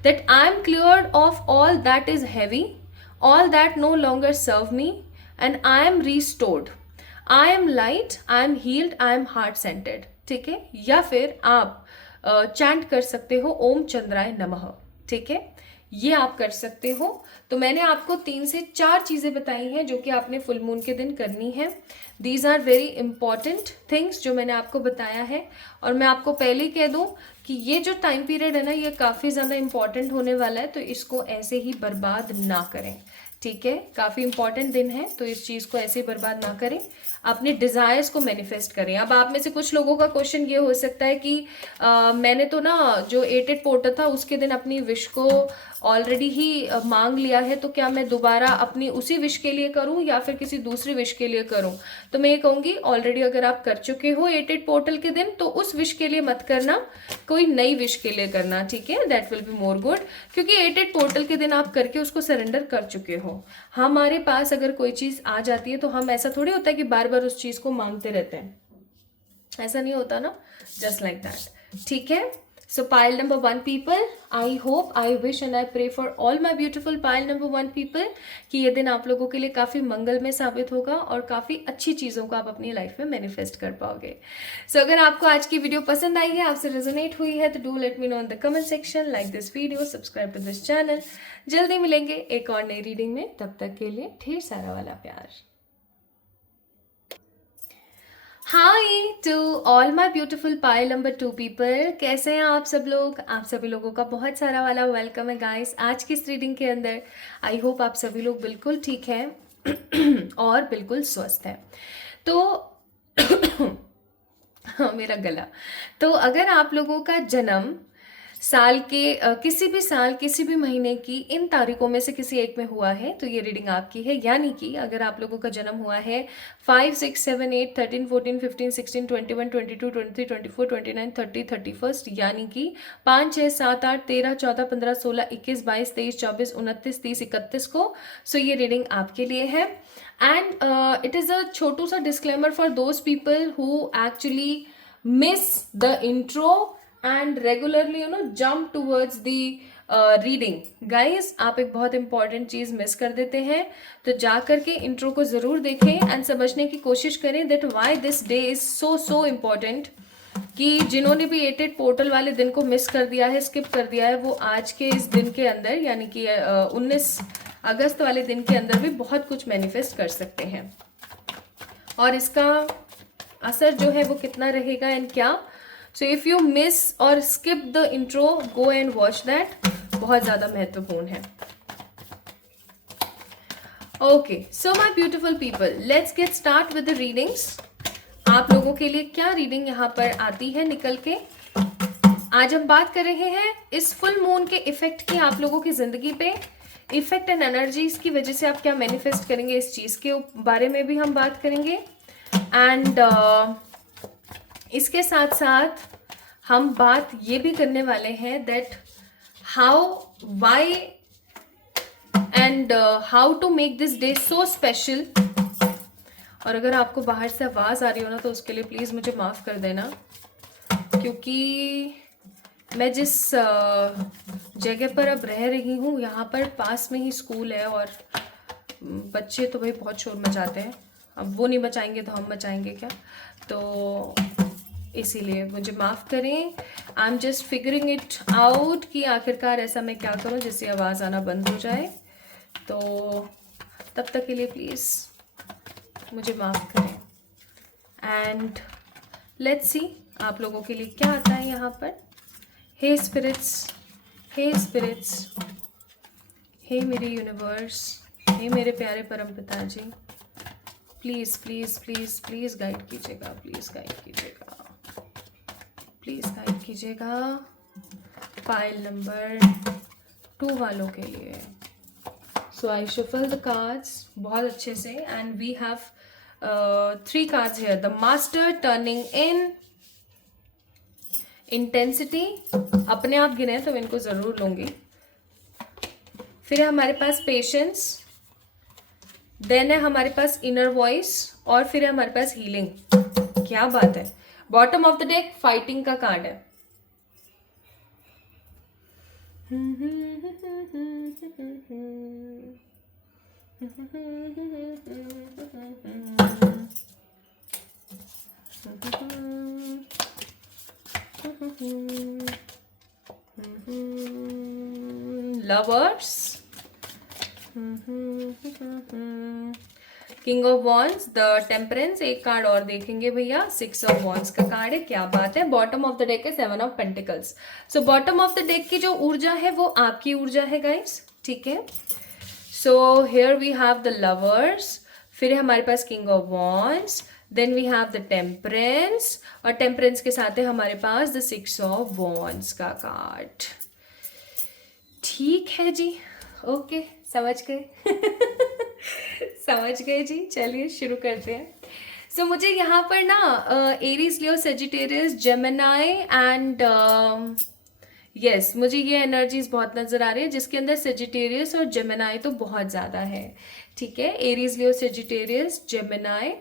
that I am cleared of all that is heavy, all that no longer serve me, and I am restored, I am light, I am healed, I am heart centered. ठीक है, या फिर आप चैंट कर सकते हो ओम चंद्राय नमः। ठीक है, ये आप कर सकते हो। तो मैंने आपको 3 से 4 चीज़ें बताई हैं जो कि आपने फुल मून के दिन करनी है। These are very important things जो मैंने आपको बताया है, और मैं आपको पहले ही कह दूं कि ये जो टाइम पीरियड है ना, ये काफ़ी ज़्यादा इंपॉर्टेंट होने वाला है, तो इसको ऐसे ही बर्बाद ना करें। ठीक है, काफ़ी इंपॉर्टेंट दिन है, तो इस चीज़ को ऐसे बर्बाद ना करें, अपने डिज़ायर्स को मैनिफेस्ट करें। अब आप में से कुछ लोगों का क्वेश्चन ये हो सकता है कि मैंने तो ना जो 8/8 पोर्टल था उसके दिन अपनी विश को ऑलरेडी ही मांग लिया है, तो क्या मैं दोबारा अपनी उसी विश के लिए करूं या फिर किसी दूसरी विश के लिए करूं? तो मैं ये कहूँगी, ऑलरेडी अगर आप कर चुके हो 8/8 पोर्टल के दिन, तो उस विश के लिए मत करना, कोई नई विश के लिए करना, ठीक है, that will be more good, क्योंकि 8/8 पोर्टल के दिन आप करके उसको सरेंडर कर चुके हो। हमारे पास अगर कोई चीज़ आ जाती है तो हम, ऐसा थोड़ी होता है कि बार बार उस चीज़ को मांगते रहते हैं, ऐसा नहीं होता ना, जस्ट लाइक दैट, ठीक है। So pile number 1 people, I hope, I wish and I pray for all my beautiful pile number 1 people कि ये दिन आप लोगों के लिए काफ़ी मंगलमय साबित होगा और काफ़ी अच्छी चीज़ों को आप अपनी लाइफ में मैनिफेस्ट कर पाओगे। सो अगर आपको आज की वीडियो पसंद आई है, आपसे रेजोनेट हुई है, तो do let me know in the comment section, like this video, subscribe to this channel. जल्दी मिलेंगे एक और नई रीडिंग में, तब तक के लिए ढेर सारा वाला प्यार। Hi to all my beautiful pile number 2 people, कैसे हैं आप सब लोग? आप सभी लोगों का बहुत सारा वाला वेलकम है गाइस आज की इस रीडिंग के अंदर। आई होप आप सभी लोग बिल्कुल ठीक हैं और बिल्कुल स्वस्थ हैं। तो हाँ, मेरा गला। तो अगर आप लोगों का जन्म साल के किसी भी साल किसी भी महीने की इन तारीखों में से किसी एक में हुआ है, तो ये रीडिंग आपकी है। यानी कि अगर आप लोगों का जन्म हुआ है 5, 6, 7, 8, 13, 14, 15, 16, 21, 22, 23, 24, 29, 30, 31, यानी कि 5, 6, 7, 8, 13, 14, 15, 16, 21, 22, 23, 24, 29, 30, 31 को। सो ये रीडिंग आपके लिए है। एंड इट इज़ अ छोटू सा disclaimer for those people who actually miss the intro and regularly jump towards the reading. Guys, आप एक बहुत इंपॉर्टेंट चीज़ मिस कर देते हैं, तो जा करके इंट्रो को ज़रूर देखें एंड समझने की कोशिश करें that why this day is so important, कि जिन्होंने भी 8/8 पोर्टल वाले दिन को मिस कर दिया है, स्किप कर दिया है, वो आज के इस दिन के अंदर यानी कि 19 अगस्त वाले दिन के अंदर भी बहुत कुछ मैनिफेस्ट कर सकते हैं। और इसका असर जो है वो कितना रहेगा एंड क्या, सो इफ़ यू मिस और skip the intro, go and watch that, बहुत ज़्यादा महत्वपूर्ण है। Okay, so my beautiful people, let's get start with the readings. आप लोगों के लिए क्या रीडिंग यहाँ पर आती है निकल के। आज हम बात कर रहे हैं इस फुल मून के इफेक्ट की आप लोगों की जिंदगी पे, इफेक्ट एंड एनर्जीज की वजह से आप क्या मैनिफेस्ट करेंगे, इस चीज़ के बारे में भी हम बात करेंगे। एंड इसके साथ साथ हम बात ये भी करने वाले हैं that how, why and how to make this day so special. और अगर आपको बाहर से आवाज़ आ रही हो ना, तो उसके लिए प्लीज़ मुझे माफ़ कर देना, क्योंकि मैं जिस जगह पर अब रह रही हूँ यहाँ पर पास में ही स्कूल है और बच्चे तो भाई बहुत शोर मचाते हैं। अब वो नहीं बचाएंगे तो हम बचाएंगे क्या, तो इसीलिए मुझे माफ़ करें। I am just figuring it out कि आखिरकार ऐसा मैं क्या करूं जिससे आवाज़ आना बंद हो जाए, तो तब तक के लिए प्लीज़ मुझे माफ़ करें। एंड लेट्स सी आप लोगों के लिए क्या आता है यहाँ पर। हे स्पिरिट्स, हे स्पिरिट्स, हे मेरे यूनिवर्स, हे मेरे प्यारे परम पिता ji, please please please please guide कीजिएगा, प्लीज़ गाइड कीजिएगा, प्लीज़ गाइड कीजिएगा फाइल नंबर 2 वालों के लिए। So I shuffle the cards बहुत अच्छे से and we have 3 cards here. The master turning in intensity, अपने आप गिने तो मैं इनको ज़रूर लूँगी। फिर है हमारे पास पेशेंस, देन है हमारे पास इनर वॉइस, और फिर है हमारे पास हीलिंग। क्या बात है। Bottom of the deck fighting का कार्ड है। Lovers, king of wands, the temperance, एक कार्ड और देखेंगे भैया, 6 ऑफ वॉन्ड्स का कार्ड है। क्या बात है। बॉटम ऑफ द डेक है 7 of pentacles. So bottom of the deck की जो ऊर्जा है वो आपकी ऊर्जा है गाइस, ठीक है। So here we have the lovers, फिर है हमारे पास king of wands, then we have the temperance, और टेम्परेंस के साथ है हमारे पास द सिक्स ऑफ वॉन्ड्स का कार्ड। ठीक है जी, ओके, समझ गए समझ गए जी। चलिए शुरू करते हैं। सो मुझे यहाँ पर ना Aries, Leo, Sagittarius, Gemini and yes, मुझे ये एनर्जीज बहुत नज़र आ रही है जिसके अंदर सेजिटेरियस और जेमिनाई तो बहुत ज़्यादा है। ठीक है, एरीज, लियो, सेजिटेरियस, जेमिनाई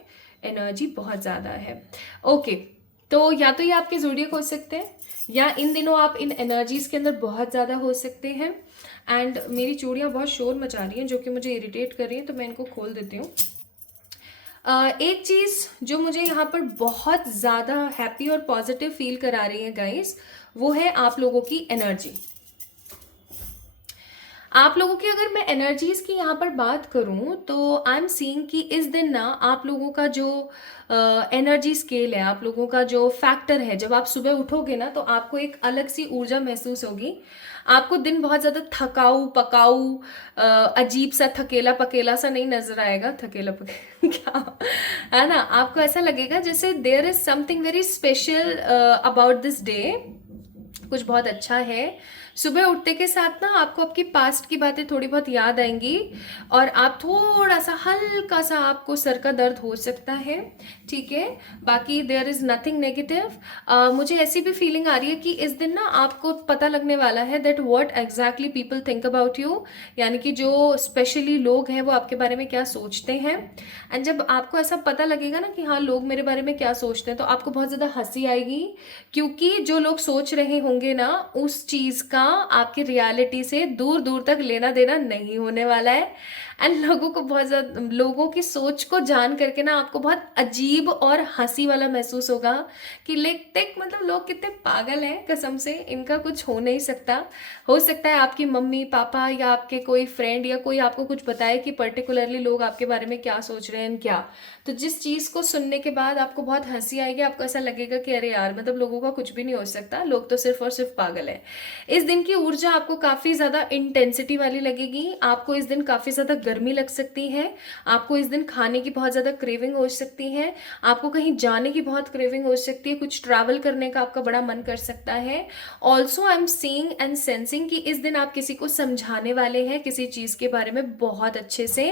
एनर्जी बहुत ज़्यादा है। ओके, तो या तो ये आपके ज़ोडिएक हो सकते हैं, या इन दिनों आप इन एनर्जीज के अंदर बहुत ज़्यादा हो सकते हैं। एंड मेरी चूड़ियाँ बहुत शोर मचा रही हैं जो कि मुझे इरिटेट कर रही हैं, तो मैं इनको खोल देती हूँ। एक चीज़ जो मुझे यहाँ पर बहुत ज़्यादा हैप्पी और पॉजिटिव फील करा रही है गाइस, वो है आप लोगों की एनर्जी। आप लोगों की अगर मैं एनर्जीज की यहाँ पर बात करूँ तो आई एम सीइंग कि इस दिन ना आप लोगों का जो एनर्जी स्केल है, आप लोगों का जो फैक्टर है, जब आप सुबह उठोगे ना तो आपको एक अलग सी ऊर्जा महसूस होगी। आपको दिन बहुत ज़्यादा थकाऊ पकाऊ अजीब सा थकेला पकेला सा नहीं नजर आएगा। थकेला पकेला क्या है ना, आपको ऐसा लगेगा जैसे there is something very special about this day, कुछ बहुत अच्छा है। सुबह उठते के साथ ना आपको आपकी पास्ट की बातें थोड़ी बहुत याद आएंगी और आप थोड़ा सा हल्का सा आपको सर का दर्द हो सकता है। ठीक है, बाकी देयर इज नथिंग नेगेटिव। मुझे ऐसी भी फीलिंग आ रही है कि इस दिन ना आपको पता लगने वाला है that what exactly people think about you, यानी कि जो स्पेशली लोग हैं वो आपके बारे में क्या सोचते हैं। एंड जब आपको ऐसा पता लगेगा ना कि हाँ लोग मेरे बारे में क्या सोचते हैं, तो आपको बहुत ज़्यादा हंसी आएगी, क्योंकि जो लोग सोच रहे होंगे ना उस चीज़ का आपकी रियलिटी से दूर दूर तक लेना देना नहीं होने वाला है। एंड लोगों को बहुत ज़्यादा, लोगों की सोच को जान करके ना आपको बहुत अजीब और हंसी वाला महसूस होगा कि लेक मतलब लोग कितने पागल हैं, कसम से इनका कुछ हो नहीं सकता। हो सकता है आपकी मम्मी पापा या आपके कोई फ्रेंड या कोई आपको कुछ बताए कि पर्टिकुलरली लोग आपके बारे में क्या सोच रहे हैं क्या, तो जिस चीज़ को सुनने के बाद आपको बहुत हंसी आएगी, आपको ऐसा लगेगा कि अरे यार मतलब लोगों का कुछ भी नहीं हो सकता, लोग तो सिर्फ और सिर्फ पागल है। इस दिन की ऊर्जा आपको काफ़ी ज़्यादा इंटेंसिटी वाली लगेगी। आपको इस दिन काफ़ी ज़्यादा गर्मी लग सकती है, आपको इस दिन खाने की बहुत ज़्यादा क्रेविंग हो सकती है, आपको कहीं जाने की बहुत क्रेविंग हो सकती है, कुछ ट्रैवल करने का आपका बड़ा मन कर सकता है। Also I am seeing and sensing कि इस दिन आप किसी को समझाने वाले हैं किसी चीज़ के बारे में बहुत अच्छे से,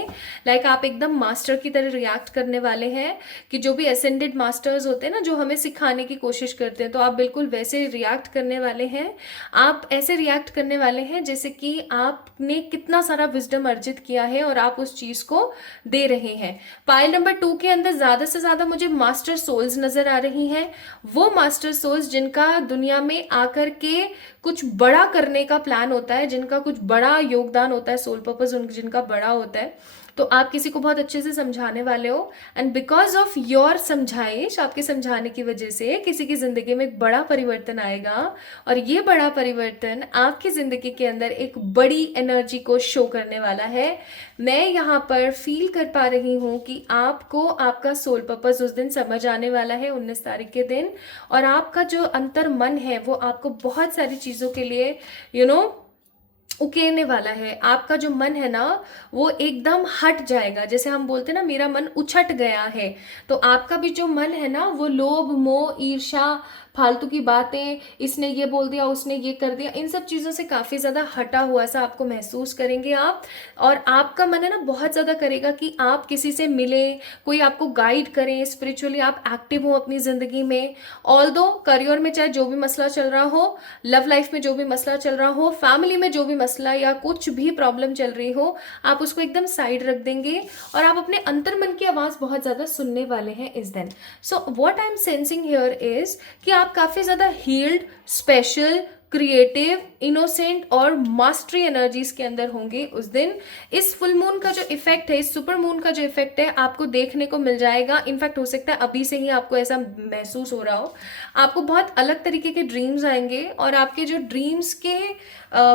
लाइक आप एकदम मास्टर की तरह रिएक्ट करने वाले हैं कि जो भी असेंडेड मास्टर्स होते हैं ना जो हमें सिखाने की कोशिश करते हैं, तो आप बिल्कुल वैसे रिएक्ट करने वाले हैं। आप ऐसे रिएक्ट करने वाले हैं जैसे कि आपने कितना सारा विजडम अर्जित किया है और आप उस चीज़ को दे रहे हैं। पाइल नंबर 2 के अंदर ज़्यादा से ज़्यादा मुझे मास्टर सोल्स नज़र आ रही हैं, वो मास्टर सोल्स जिनका दुनिया में आकर के कुछ बड़ा करने का प्लान होता है, जिनका कुछ बड़ा योगदान होता है, सोल पर्पस जिनका बड़ा होता है। तो आप किसी को बहुत अच्छे से समझाने वाले हो एंड बिकॉज ऑफ योर समझाइश, आपके समझाने की वजह से किसी की जिंदगी में एक बड़ा परिवर्तन आएगा और ये बड़ा परिवर्तन आपकी जिंदगी के अंदर एक बड़ी एनर्जी को शो करने वाला है। मैं यहाँ पर फील कर पा रही हूँ कि आपको आपका सोल पर्पस उस दिन समझ आने वाला है 19 तारीख के दिन, और आपका जो अंतर मन है वो आपको बहुत सारी चीज़ों के लिए उकेरने वाला है। आपका जो मन है ना वो एकदम हट जाएगा, जैसे हम बोलते हैं ना मेरा मन उछट गया है, तो आपका भी जो मन है ना वो लोभ मोह ईर्ष्या फालतू की बातें, इसने ये बोल दिया उसने ये कर दिया, इन सब चीज़ों से काफ़ी ज़्यादा हटा हुआ सा आपको महसूस करेंगे आप। और आपका मन है ना बहुत ज़्यादा करेगा कि आप किसी से मिलें, कोई आपको गाइड करें, स्पिरिचुअली आप एक्टिव हो अपनी ज़िंदगी में। ऑल्दो करियर में चाहे जो भी मसला चल रहा हो, लव लाइफ में जो भी मसला चल रहा हो, फैमिली में जो भी मसला या कुछ भी प्रॉब्लम चल रही हो, आप उसको एकदम साइड रख देंगे और आप अपने अंतर मन की आवाज़ बहुत ज़्यादा सुनने वाले हैं इस दिन। So what I am sensing here is कि आप काफ़ी ज़्यादा हील्ड, स्पेशल, क्रिएटिव, इनोसेंट और मास्टरी एनर्जीज के अंदर होंगे उस दिन। इस फुल मून का जो इफेक्ट है, इस सुपर मून का जो इफेक्ट है आपको देखने को मिल जाएगा। इनफैक्ट हो सकता है अभी से ही आपको ऐसा महसूस हो रहा हो। आपको बहुत अलग तरीके के ड्रीम्स आएंगे और आपके जो ड्रीम्स के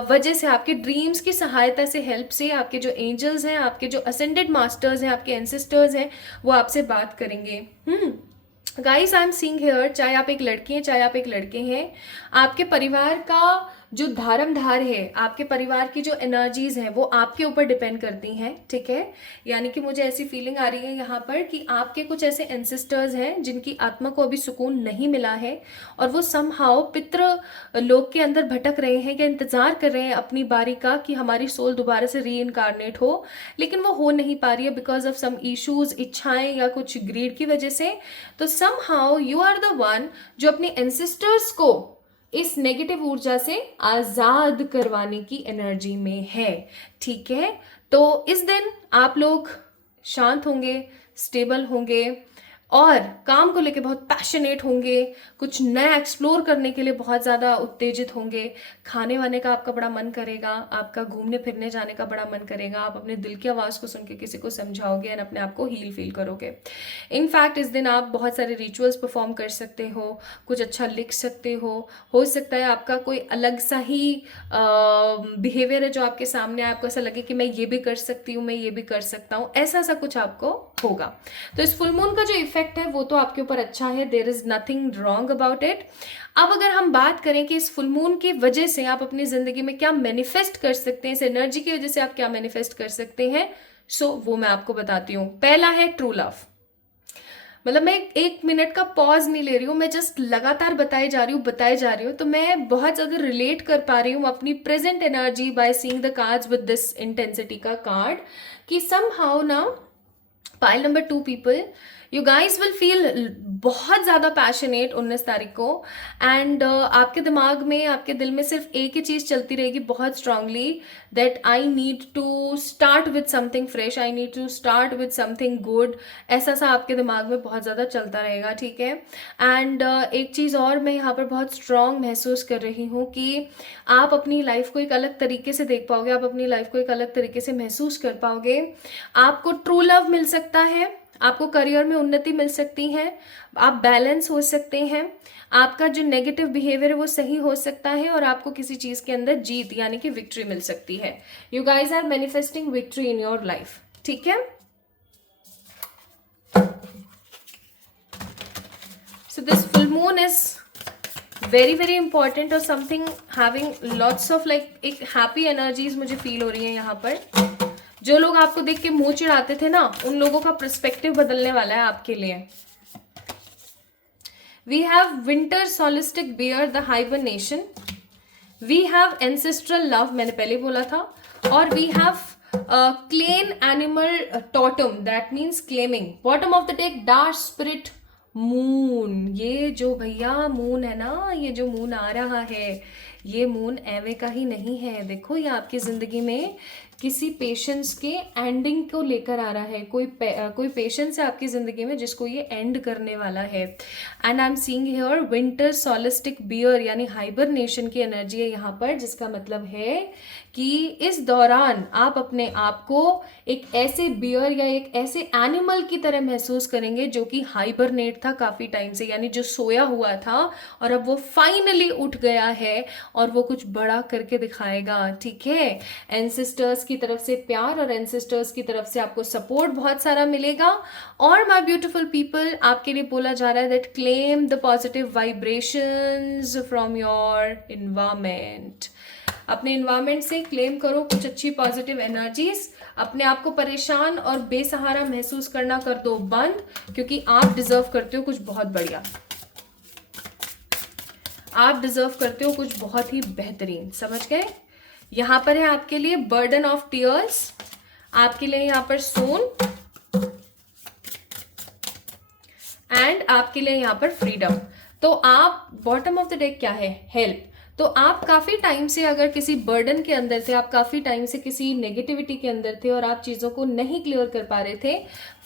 वजह से, आपके ड्रीम्स की सहायता से, हेल्प से, आपके जो एंजल्स हैं, आपके जो असेंडेड मास्टर्स हैं, आपके एंसेस्टर्स हैं, वो आपसे बात करेंगे। Guys I am seeing here, चाहे आप एक लड़की हैं चाहे आप एक लड़के हैं, आपके परिवार का जो धारमधार है, आपके परिवार की जो एनर्जीज हैं वो आपके ऊपर डिपेंड करती हैं, ठीक है। यानी कि मुझे ऐसी फीलिंग आ रही है यहाँ पर कि आपके कुछ ऐसे एंसेस्टर्स हैं जिनकी आत्मा को अभी सुकून नहीं मिला है और वो समहाउ पितृ लोक के अंदर भटक रहे हैं या इंतजार कर रहे हैं अपनी बारी का कि हमारी सोल दोबारा से री इनकारनेट हो, लेकिन वो हो नहीं पा रही है बिकॉज ऑफ सम इश्यूज, इच्छाएं या कुछ ग्रीड की वजह से। तो somehow you are the one जो अपने एंसेस्टर्स को इस नेगेटिव ऊर्जा से आजाद करवाने की एनर्जी में है, ठीक है। तो इस दिन आप लोग शांत होंगे, स्टेबल होंगे और काम को लेके बहुत पैशनेट होंगे, कुछ नया एक्सप्लोर करने के लिए बहुत ज़्यादा उत्तेजित होंगे। खाने वाने का आपका बड़ा मन करेगा, आपका घूमने फिरने जाने का बड़ा मन करेगा, आप अपने दिल की आवाज़ को सुन के किसी को समझाओगे एंड अपने आप को हील फील करोगे। इनफैक्ट इस दिन आप बहुत सारे रिचुअल्स परफॉर्म कर सकते हो, कुछ अच्छा लिख सकते हो सकता है आपका कोई अलग सा ही बिहेवियर है जो आपके सामने आए, आपको ऐसा लगे कि मैं ये भी कर सकती हूँ, मैं ये भी कर सकता हूँ, ऐसा सा कुछ आपको होगा। तो इस फुल मून का जो इफेक्ट है वो तो आपके ऊपर अच्छा है, there is nothing wrong about it. अब अगर हम बात करें कि इस फुल मून की वजह से आप अपनी जिंदगी में क्या मैनिफेस्ट कर सकते हैं, इस एनर्जी की वजह से आप क्या मैनिफेस्ट कर सकते हैं, वो मैं आपको बताती हूँ। पहला है ट्रू लव। मतलब मैं एक मिनट का पॉज नहीं ले रही हूँ, मैं जस्ट लगातार बताए जा रही हूँ। तो मैं बहुत ज़्यादा रिलेट कर पा रही हूँ अपनी present energy by seeing the cards with this intensity का कार्ड, कि समहाउ ना pile number 2 people, you guys will feel बहुत ज़्यादा पैशनेट 19 तारीख को एंड आपके दिमाग में, आपके दिल में सिर्फ एक ही चीज़ चलती रहेगी बहुत strongly, that I need to start with something fresh, I need to start with something good, ऐसा सा आपके दिमाग में बहुत ज़्यादा चलता रहेगा, ठीक है। एंड एक चीज़ और मैं यहाँ पर बहुत स्ट्रांग महसूस कर रही हूँ कि आप अपनी लाइफ को एक अलग तरीके से देख पाओगे, आप अपनी लाइफ को एक अलग तरीके से महसूस कर पाओगे, आपको ट्रू लव मिल सकता है, आपको करियर में उन्नति मिल सकती है, आप बैलेंस हो सकते हैं, आपका जो नेगेटिव बिहेवियर है वो सही हो सकता है और आपको किसी चीज़ के अंदर जीत यानी कि विक्ट्री मिल सकती है। You guys are manifesting victory in your life, ठीक है। So this full moon is very very important और something having lots of like एक हैप्पी एनर्जीज मुझे फील हो रही है यहाँ पर। जो लोग आपको देख के मुंह चिढ़ाते थे ना, उन लोगों का पर्सपेक्टिव बदलने वाला है आपके लिए। We have winter solstice bear the hibernation, we have ancestral love, मैंने पहले बोला था, और we have clan animal totem, that means claiming. Bottom of the deck dark spirit moon. ये जो भैया मून है ना, ये जो मून आ रहा है, ये मून एवे का ही नहीं है। देखो ये आपकी जिंदगी में किसी पेशेंस के एंडिंग को लेकर आ रहा है, कोई पेशेंस है आपकी जिंदगी में जिसको ये एंड करने वाला है। And I am seeing here winter solstice bear यानी हाइबरनेशन की एनर्जी है यहाँ पर, जिसका मतलब है कि इस दौरान आप अपने आप को एक ऐसे बियर या एक ऐसे एनिमल की तरह महसूस करेंगे जो कि हाइबरनेट था काफी टाइम से, यानी जो सोया हुआ था और अब वो फाइनली उठ गया है और वो कुछ बड़ा करके दिखाएगा, ठीक है। एंसेस्टर्स की तरफ से प्यार और एंसेस्टर्स की तरफ से आपको सपोर्ट बहुत सारा मिलेगा। और माय ब्यूटीफुल पीपल, आपके लिए बोला जा रहा है that claim the positive vibrations from your environment. अपने इन्वायरमेंट से क्लेम करो कुछ अच्छी पॉजिटिव एनर्जीज, अपने आप को परेशान और बेसहारा महसूस करना कर दो बंद, क्योंकि आप डिजर्व करते हो कुछ बहुत बढ़िया, आप डिजर्व करते हो कुछ बहुत ही बेहतरीन, समझ गए। यहाँ पर है आपके लिए बर्डन ऑफ टीयर्स, आपके लिए यहाँ पर सोन, एंड आपके लिए यहाँ पर फ्रीडम। तो आप बॉटम ऑफ द डेक क्या है, हेल्प। तो आप काफी टाइम से अगर किसी बर्डन के अंदर थे, आप काफी टाइम से किसी नेगेटिविटी के अंदर थे और आप चीजों को नहीं क्लियर कर पा रहे थे,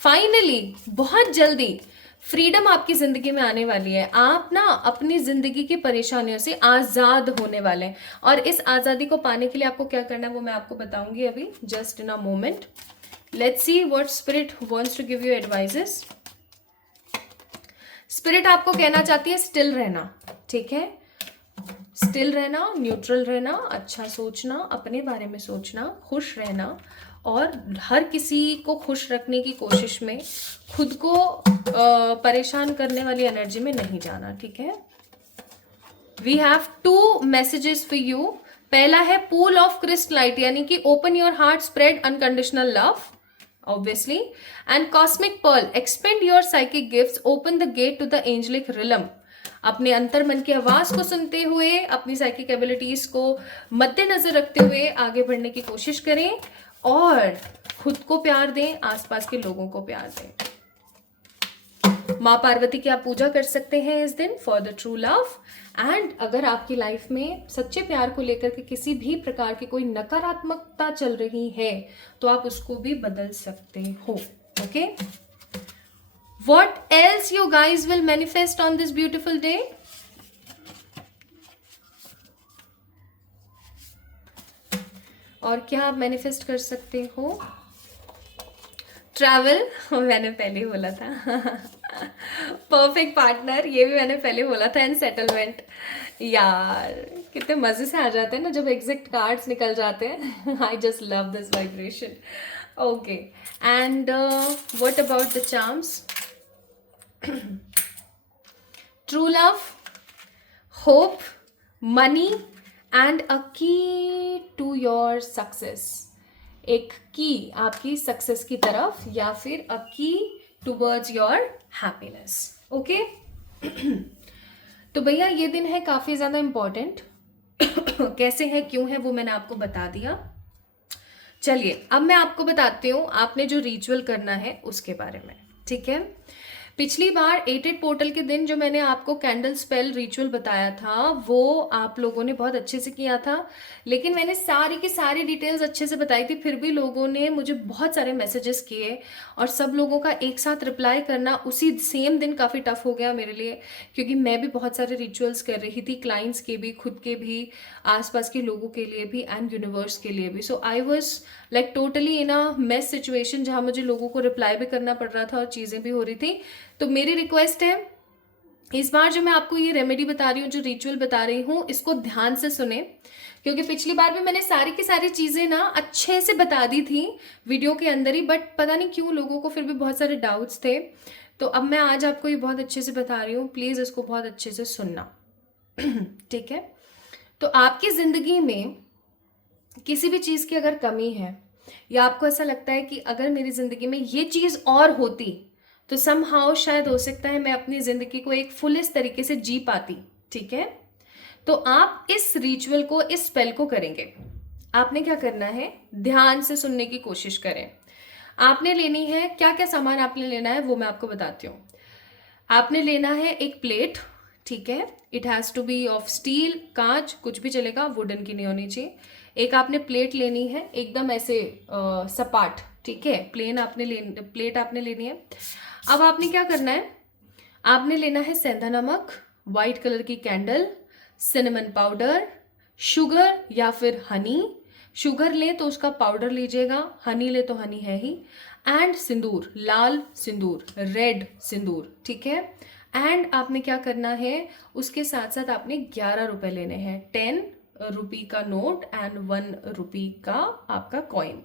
फाइनली बहुत जल्दी फ्रीडम आपकी जिंदगी में आने वाली है। आप ना अपनी जिंदगी की परेशानियों से आजाद होने वाले हैं और इस आजादी को पाने के लिए आपको क्या करना है वो मैं आपको बताऊंगी अभी, just in a moment. Let's see what spirit wants to give you advices. Spirit आपको कहना चाहती है स्टिल रहना, ठीक है, स्टिल रहना, न्यूट्रल रहना, अच्छा सोचना, अपने बारे में सोचना, खुश रहना और हर किसी को खुश रखने की कोशिश में खुद को परेशान करने वाली एनर्जी में नहीं जाना, ठीक है। We have 2 messages for you. पहला है पूल ऑफ क्रिस्टलाइट, यानी कि open your heart, spread unconditional love, obviously, and cosmic pearl, expend your psychic gifts, open the gate to the angelic realm। अपने अंतर मन की आवाज को सुनते हुए, अपनी साइकिक एबिलिटीज को मद्देनजर रखते हुए आगे बढ़ने की कोशिश करें और खुद को प्यार दें, आसपास के लोगों को प्यार दें। माँ पार्वती की आप पूजा कर सकते हैं इस दिन for the true love. And अगर आपकी लाइफ में सच्चे प्यार को लेकर के किसी भी प्रकार की कोई नकारात्मकता चल रही है तो आप उसको भी बदल सकते हो। Okay, what else you guys will manifest on this beautiful day? और क्या आप मैनिफेस्ट कर सकते हो? ट्रैवल, मैंने पहले ही बोला था। परफेक्ट पार्टनर, ये भी मैंने पहले बोला था। एंड सेटलमेंट, यार कितने मजे से आ जाते हैं ना जब एग्जैक्ट कार्ड्स निकल जाते हैं। I just love this vibration. Okay, and what about the charms? True love, hope, money and अ की टू योर सक्सेस। एक की आपकी सक्सेस की तरफ, या फिर अ की टूवर्ड्स योर हैप्पीनेस। ओके, तो भैया ये दिन है काफ़ी ज़्यादा इम्पॉर्टेंट। कैसे है, क्यों है, वो मैंने आपको बता दिया। चलिए अब मैं आपको बताती हूँ आपने जो रिचुअल करना है उसके बारे में। ठीक है, पिछली बार 88 पोर्टल के दिन जो मैंने आपको कैंडल स्पेल रिचुअल बताया था वो आप लोगों ने बहुत अच्छे से किया था, लेकिन मैंने सारी की सारी डिटेल्स अच्छे से बताई थी, फिर भी लोगों ने मुझे बहुत सारे मैसेजेस किए और सब लोगों का एक साथ रिप्लाई करना उसी सेम दिन काफ़ी टफ हो गया मेरे लिए, क्योंकि मैं भी बहुत सारे रिचुअल्स कर रही थी, क्लाइंट्स के भी, खुद के भी, आसपास के लोगों के लिए भी एंड यूनिवर्स के लिए भी। So I was like totally in a mess situation जहाँ मुझे लोगों को रिप्लाई भी करना पड़ रहा था और चीज़ें भी हो रही थी। तो मेरी रिक्वेस्ट है इस बार जो मैं आपको ये रेमेडी बता रही हूँ, जो रिचुअल बता रही हूँ, इसको ध्यान से सुने, क्योंकि पिछली बार भी मैंने सारी की सारी चीज़ें ना अच्छे से बता दी थी वीडियो के अंदर ही, बट पता नहीं क्यों लोगों को फिर भी बहुत सारे डाउट्स थे। तो अब मैं आज आपको ये बहुत अच्छे से बता रही हूँ, प्लीज़ इसको बहुत अच्छे से सुनना। ठीक है, तो आपकी ज़िंदगी में किसी भी चीज़ की अगर कमी है, या आपको ऐसा लगता है कि अगर मेरी ज़िंदगी में ये चीज़ और होती तो समहाउ शायद हो सकता है मैं अपनी ज़िंदगी को एक फुलेस्ट तरीके से जी पाती। ठीक है, तो आप इस रिचुअल को, इस स्पेल को करेंगे। आपने क्या करना है, ध्यान से सुनने की कोशिश करें। आपने लेनी है, क्या क्या सामान आपने लेना है वो मैं आपको बताती हूँ। आपने लेना है एक प्लेट, ठीक है, it has to be of steel, कांच, कुछ भी चलेगा, वुडन की नहीं होनी चाहिए। एक आपने प्लेट लेनी है एकदम ऐसे सपाट, ठीक है, प्लेट आपने लेनी है। अब आपने क्या करना है, आपने लेना है सेंधा नमक, वाइट कलर की कैंडल, सिनेमन पाउडर, शुगर या फिर हनी। शुगर ले तो उसका पाउडर लीजिएगा, हनी ले तो हनी है ही, and Sindoor, Lal Sindoor, red सिंदूर। ठीक है, एंड आपने क्या करना है, उसके साथ साथ आपने 11 रुपए लेने हैं, 10 रुपी का नोट एंड 1 रुपी का आपका कॉइन।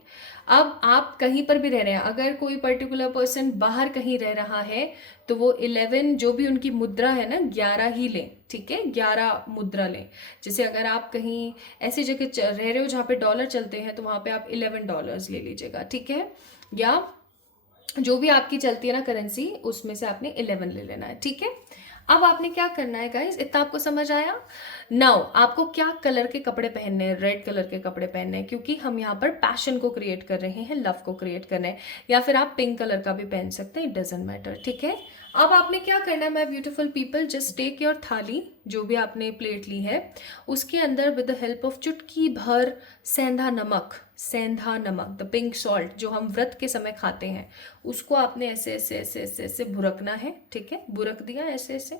अब आप कहीं पर भी रह रहे हैं, अगर कोई पर्टिकुलर पर्सन बाहर कहीं रह रहा है तो वो 11 जो भी उनकी मुद्रा है ना, 11 ही लें। ठीक है, 11 मुद्रा लें। जैसे अगर आप कहीं ऐसी जगह रह रहे हो जहाँ पे डॉलर चलते हैं तो वहाँ पे आप $11 ले लीजिएगा। ठीक है, या जो भी आपकी चलती है ना करेंसी, उसमें से आपने 11 ले लेना है। ठीक है, अब आपने क्या करना है गाइस, इतना आपको समझ आया? नाउ आपको क्या कलर के कपड़े पहनने हैं, रेड कलर के कपड़े पहनने हैं, क्योंकि हम यहाँ पर पैशन को क्रिएट कर रहे हैं, लव को क्रिएट कर रहे हैं। या फिर आप पिंक कलर का भी पहन सकते हैं, इट डजेंट मैटर। ठीक है, अब आपने क्या करना है my beautiful people, just take your thali, जो भी आपने प्लेट ली है, उसके अंदर विद द हेल्प ऑफ चुटकी भर सेंधा नमक, द पिंक सॉल्ट जो हम व्रत के समय खाते हैं, उसको आपने ऐसे ऐसे ऐसे ऐसे ऐसे भुरकना है। ठीक है, भुरक दिया ऐसे ऐसे।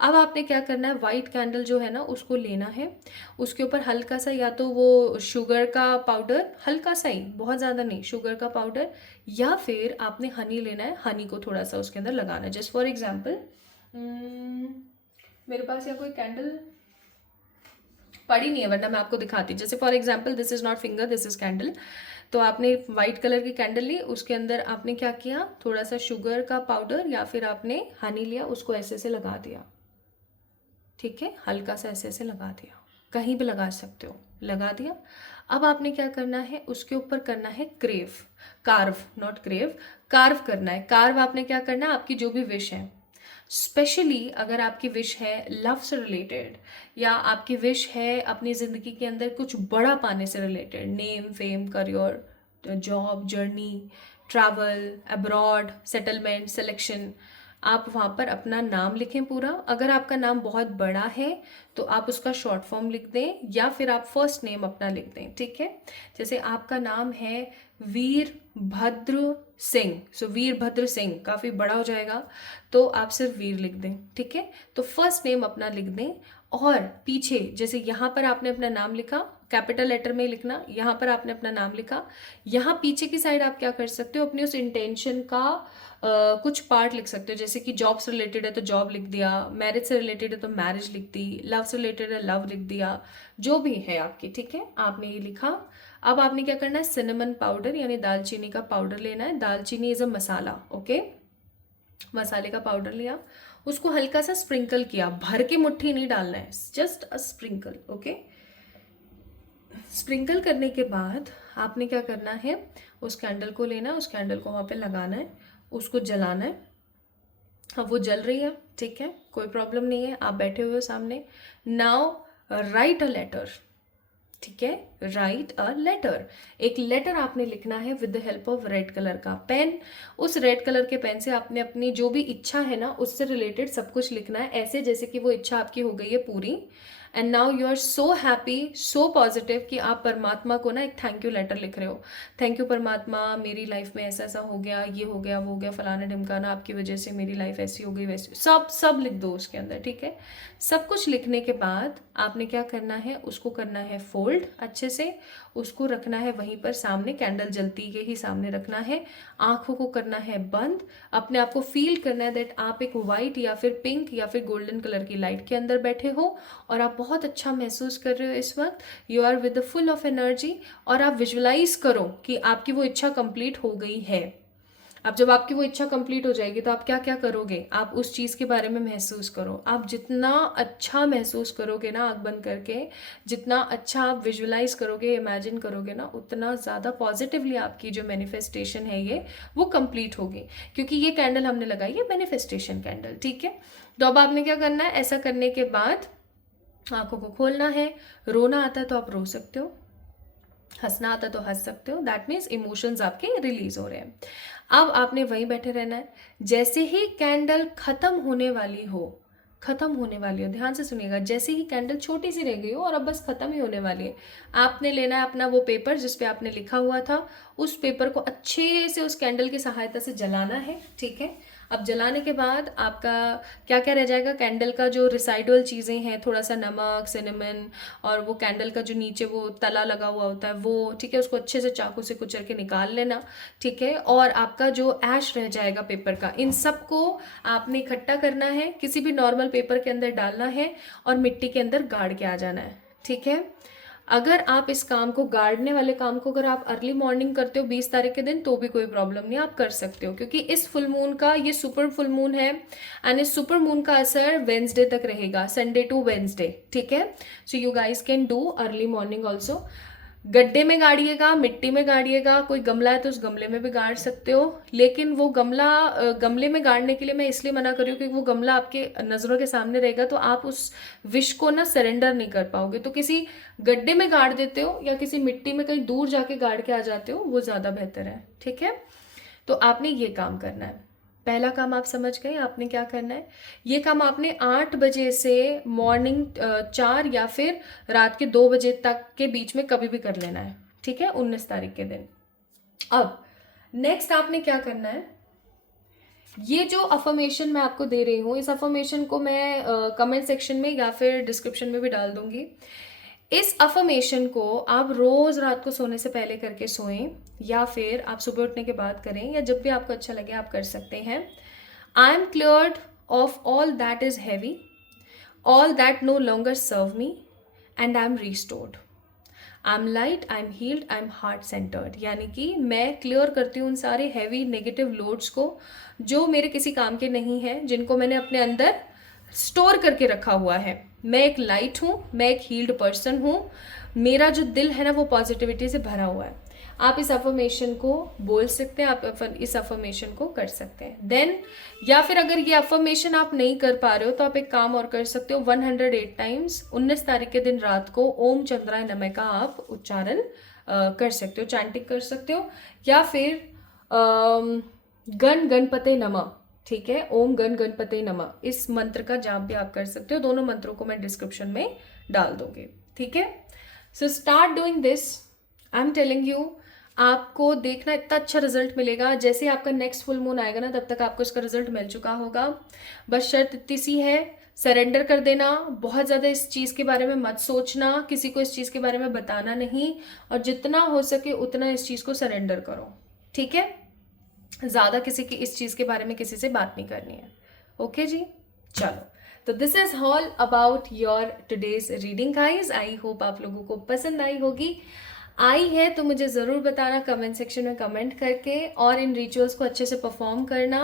अब आपने क्या करना है, वाइट कैंडल जो है ना उसको लेना है, उसके ऊपर हल्का सा या तो वो शुगर का पाउडर, हल्का सा ही, बहुत ज़्यादा नहीं, शुगर का पाउडर, या फिर आपने हनी लेना है, हनी को थोड़ा सा उसके अंदर लगाना है। जस्ट फॉर एग्जाम्पल मेरे पास या कोई कैंडल पड़ी नहीं है, वरना मैं आपको दिखाती। जैसे for example this is not finger, this is candle. तो आपने वाइट कलर की कैंडल ली, उसके अंदर आपने क्या किया, थोड़ा सा शुगर का पाउडर या फिर आपने हनी लिया, उसको ऐसे से लगा दिया। ठीक है, हल्का सा ऐसे ऐसे लगा दिया, कहीं भी लगा सकते हो, लगा दिया। अब आपने क्या करना है, उसके ऊपर करना है कार्व, नॉट क्रेव, कार्व करना है। कार्व आपने क्या करना है, आपकी जो भी विश है, स्पेशली अगर आपकी विश है लव से रिलेटेड, या आपकी विश है अपनी ज़िंदगी के अंदर कुछ बड़ा पाने से related, name fame career job journey travel abroad settlement selection, आप वहाँ पर अपना नाम लिखें पूरा। अगर आपका नाम बहुत बड़ा है तो आप उसका शॉर्ट फॉर्म लिख दें, या फिर आप फर्स्ट नेम अपना लिख दें, ठीक है। जैसे आपका नाम है वीरभद्र सिंह, सो वीरभद्र सिंह काफ़ी बड़ा हो जाएगा, तो आप सिर्फ वीर लिख दें, ठीक है। तो फर्स्ट नेम अपना लिख दें, और पीछे जैसे यहाँ पर आपने अपना नाम लिखा, कैपिटल लेटर में लिखना, यहाँ पर आपने अपना नाम लिखा, यहाँ पीछे की साइड आप क्या कर सकते हो, अपनी उस इंटेंशन का कुछ पार्ट लिख सकते हो। जैसे कि जॉब से रिलेटेड है तो जॉब लिख दिया, मैरिज से रिलेटेड है तो मैरिज लिख दी, लव से रिलेटेड है लव लिख दिया, जो भी है आपकी, ठीक है, आपने ये लिखा। अब आपने क्या करना है, सिनेमन पाउडर यानी दालचीनी का पाउडर लेना है। दालचीनी इज अ मसाला, ओके, मसाले का पाउडर लिया, उसको हल्का सा स्प्रिंकल किया, भर के मुट्ठी नहीं डालना है, just a sprinkle, okay. Sprinkle करने के बाद आपने क्या करना है, उस कैंडल को लेना है, उस कैंडल को वहाँ पे लगाना है, उसको जलाना है। अब वो जल रही है, ठीक है, कोई प्रॉब्लम नहीं है, आप बैठे हुए हो सामने। नाउ राइट अ लेटर, ठीक है, राइट अ लेटर, एक लेटर आपने लिखना है with the help of red colour का पेन। उस रेड कलर के पेन से आपने अपनी जो भी इच्छा है ना उससे रिलेटेड सब कुछ लिखना है, ऐसे जैसे कि वो इच्छा आपकी हो गई है पूरी। And now you are so happy, so positive कि आप परमात्मा को ना एक थैंक यू लेटर लिख रहे हो। थैंक यू परमात्मा, मेरी लाइफ में ऐसा ऐसा हो गया, ये हो गया, वो हो गया, फलाना ढिमकाना, आपकी वजह से मेरी लाइफ ऐसी हो गई वैसी, सब सब लिख दो उसके अंदर, ठीक है। सब कुछ लिखने के बाद आपने क्या करना है, उसको करना है फोल्ड अच्छे से, उसको रखना है वहीं पर सामने, कैंडल जलती के ही सामने रखना है, आंखों को करना है बंद, अपने आप को फील करना है दैट आप एक वाइट या फिर पिंक या फिर गोल्डन कलर की लाइट के अंदर बैठे हो, और आप बहुत अच्छा महसूस कर रहे हो इस वक्त, you are with the full of energy, और आप विजुअलाइज करो कि आपकी वो इच्छा कंप्लीट हो गई है। अब जब आपकी वो इच्छा कंप्लीट हो जाएगी तो आप क्या क्या करोगे, आप उस चीज़ के बारे में महसूस करो। आप जितना अच्छा महसूस करोगे ना आँख बंद करके, जितना अच्छा आप विजुअलाइज करोगे, इमेजिन करोगे ना, उतना ज़्यादा पॉजिटिवली आपकी जो मैनिफेस्टेशन है ये वो कंप्लीट होगी, क्योंकि ये कैंडल हमने लगाई है मैनिफेस्टेशन कैंडल, ठीक है। तो अब आपने क्या करना है, ऐसा करने के बाद आंखों को खोलना है। रोना आता है तो आप रो सकते हो, हंसना आता तो हंस सकते हो, दैट मीन्स इमोशंस आपके रिलीज हो रहे हैं। अब आपने वहीं बैठे रहना है, जैसे ही कैंडल खत्म होने वाली हो, खत्म होने वाली हो, ध्यान से सुनिएगा, जैसे ही कैंडल छोटी सी रह गई हो और अब बस खत्म ही होने वाली है, आपने लेना है अपना वो पेपर जिस पे आपने लिखा हुआ था, उस पेपर को अच्छे से उस कैंडल की सहायता से जलाना है, ठीक है। अब जलाने के बाद आपका क्या क्या रह जाएगा, कैंडल का जो रिसाइडल चीज़ें हैं, थोड़ा सा नमक, सिनेमन, और वो कैंडल का जो नीचे वो तला लगा हुआ होता है वो, ठीक है, उसको अच्छे से चाकू से कुचल के निकाल लेना, ठीक है। और आपका जो ऐश रह जाएगा पेपर का, इन सबको आपने इकट्ठा करना है, किसी भी नॉर्मल पेपर के अंदर डालना है और मिट्टी के अंदर गाड़ के आ जाना है, ठीक है। अगर आप इस काम को, गाड़ने वाले काम को, अगर आप अर्ली मॉर्निंग करते हो 20 तारीख के दिन तो भी कोई प्रॉब्लम नहीं, आप कर सकते हो, क्योंकि इस फुल मून का, ये सुपर फुल मून है, एंड इस सुपर मून का असर वेंसडे तक रहेगा, संडे टू वेंसडे, ठीक है। So you guys can do early morning also. गड्ढे में गाड़िएगा, मिट्टी में गाड़िएगा, कोई गमला है तो उस गमले में भी गाड़ सकते हो, लेकिन वो गमला, गमले में गाड़ने के लिए मैं इसलिए मना कर रही हूँ क्योंकि वो गमला आपके नज़रों के सामने रहेगा तो आप उस विश को ना सरेंडर नहीं कर पाओगे, तो किसी गड्ढे में गाड़ देते हो या किसी मिट्टी में कहीं दूर जाके गाड़ के आ जाते हो, वो ज़्यादा बेहतर है, ठीक है। तो आपने ये काम करना है, पहला काम आप समझ गए, आपने क्या करना है, ये काम आपने 8 बजे से मॉर्निंग 4 या फिर रात के 2 बजे तक के बीच में कभी भी कर लेना है, ठीक है, 19 तारीख के दिन। अब नेक्स्ट आपने क्या करना है, ये जो अफर्मेशन मैं आपको दे रही हूँ, इस अफर्मेशन को मैं कमेंट सेक्शन में या फिर डिस्क्रिप्शन में भी डाल दूंगी। इस अफर्मेशन को आप रोज रात को सोने से पहले करके सोएं, या फिर आप सुबह उठने के बाद करें, या जब भी आपको अच्छा लगे आप कर सकते हैं। I am cleared of all that is heavy, all that no longer serve me, and I am restored. I am light, I am healed, I am heart centered, यानी कि मैं क्लियर करती हूँ उन सारे हैवी नेगेटिव लोड्स को जो मेरे किसी काम के नहीं है, जिनको मैंने अपने अंदर स्टोर करके रखा हुआ है। मैं एक लाइट हूँ, मैं एक हील्ड पर्सन हूँ, मेरा जो दिल है ना वो पॉजिटिविटी से भरा हुआ है। आप इस अफर्मेशन को बोल सकते हैं, आप इस अफर्मेशन को कर सकते हैं। देन या फिर अगर ये अफर्मेशन आप नहीं कर पा रहे हो तो आप एक काम और कर सकते हो, 108 टाइम्स 19 तारीख के दिन रात को ओम चंद्राय नमः का आप उच्चारण कर सकते हो, चैंटिंग कर सकते हो। या फिर गण गणपते नमः, ठीक है, ओम गण गणपते नमः, इस मंत्र का जाप भी आप कर सकते हो। दोनों मंत्रों को मैं डिस्क्रिप्शन में डाल दूंगी, ठीक है। So start doing this, I am telling you, आपको देखना इतना अच्छा रिजल्ट मिलेगा। जैसे आपका नेक्स्ट फुल मून आएगा ना, तब तक आपको इसका रिजल्ट मिल चुका होगा। बस शर्त इतनी सी है, सरेंडर कर देना, बहुत ज़्यादा इस चीज़ के बारे में मत सोचना, किसी को इस चीज़ के बारे में बताना नहीं, और जितना हो सके उतना इस चीज़ को सरेंडर करो, ठीक है। ज़्यादा किसी की इस चीज़ के बारे में किसी से बात नहीं करनी है, ओके जी। चलो, तो this is all about your today's reading guys. I hope आप लोगों को पसंद आई होगी। आई है तो मुझे ज़रूर बताना कमेंट सेक्शन में कमेंट करके, और इन रिचुअल्स को अच्छे से परफॉर्म करना।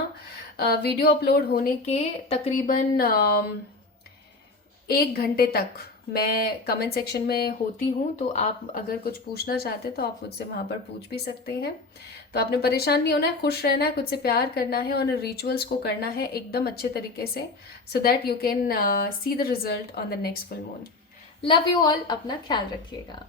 वीडियो अपलोड होने के तकरीबन 1 घंटे तक मैं कमेंट सेक्शन में होती हूँ, तो आप अगर कुछ पूछना चाहते हैं तो आप मुझसे वहाँ पर पूछ भी सकते हैं। तो आपने परेशान नहीं होना है, खुश रहना है, खुद से प्यार करना है, और रिचुअल्स को करना है एकदम अच्छे तरीके से, so that you can see the result on the next full moon. Love you all, अपना ख्याल रखिएगा।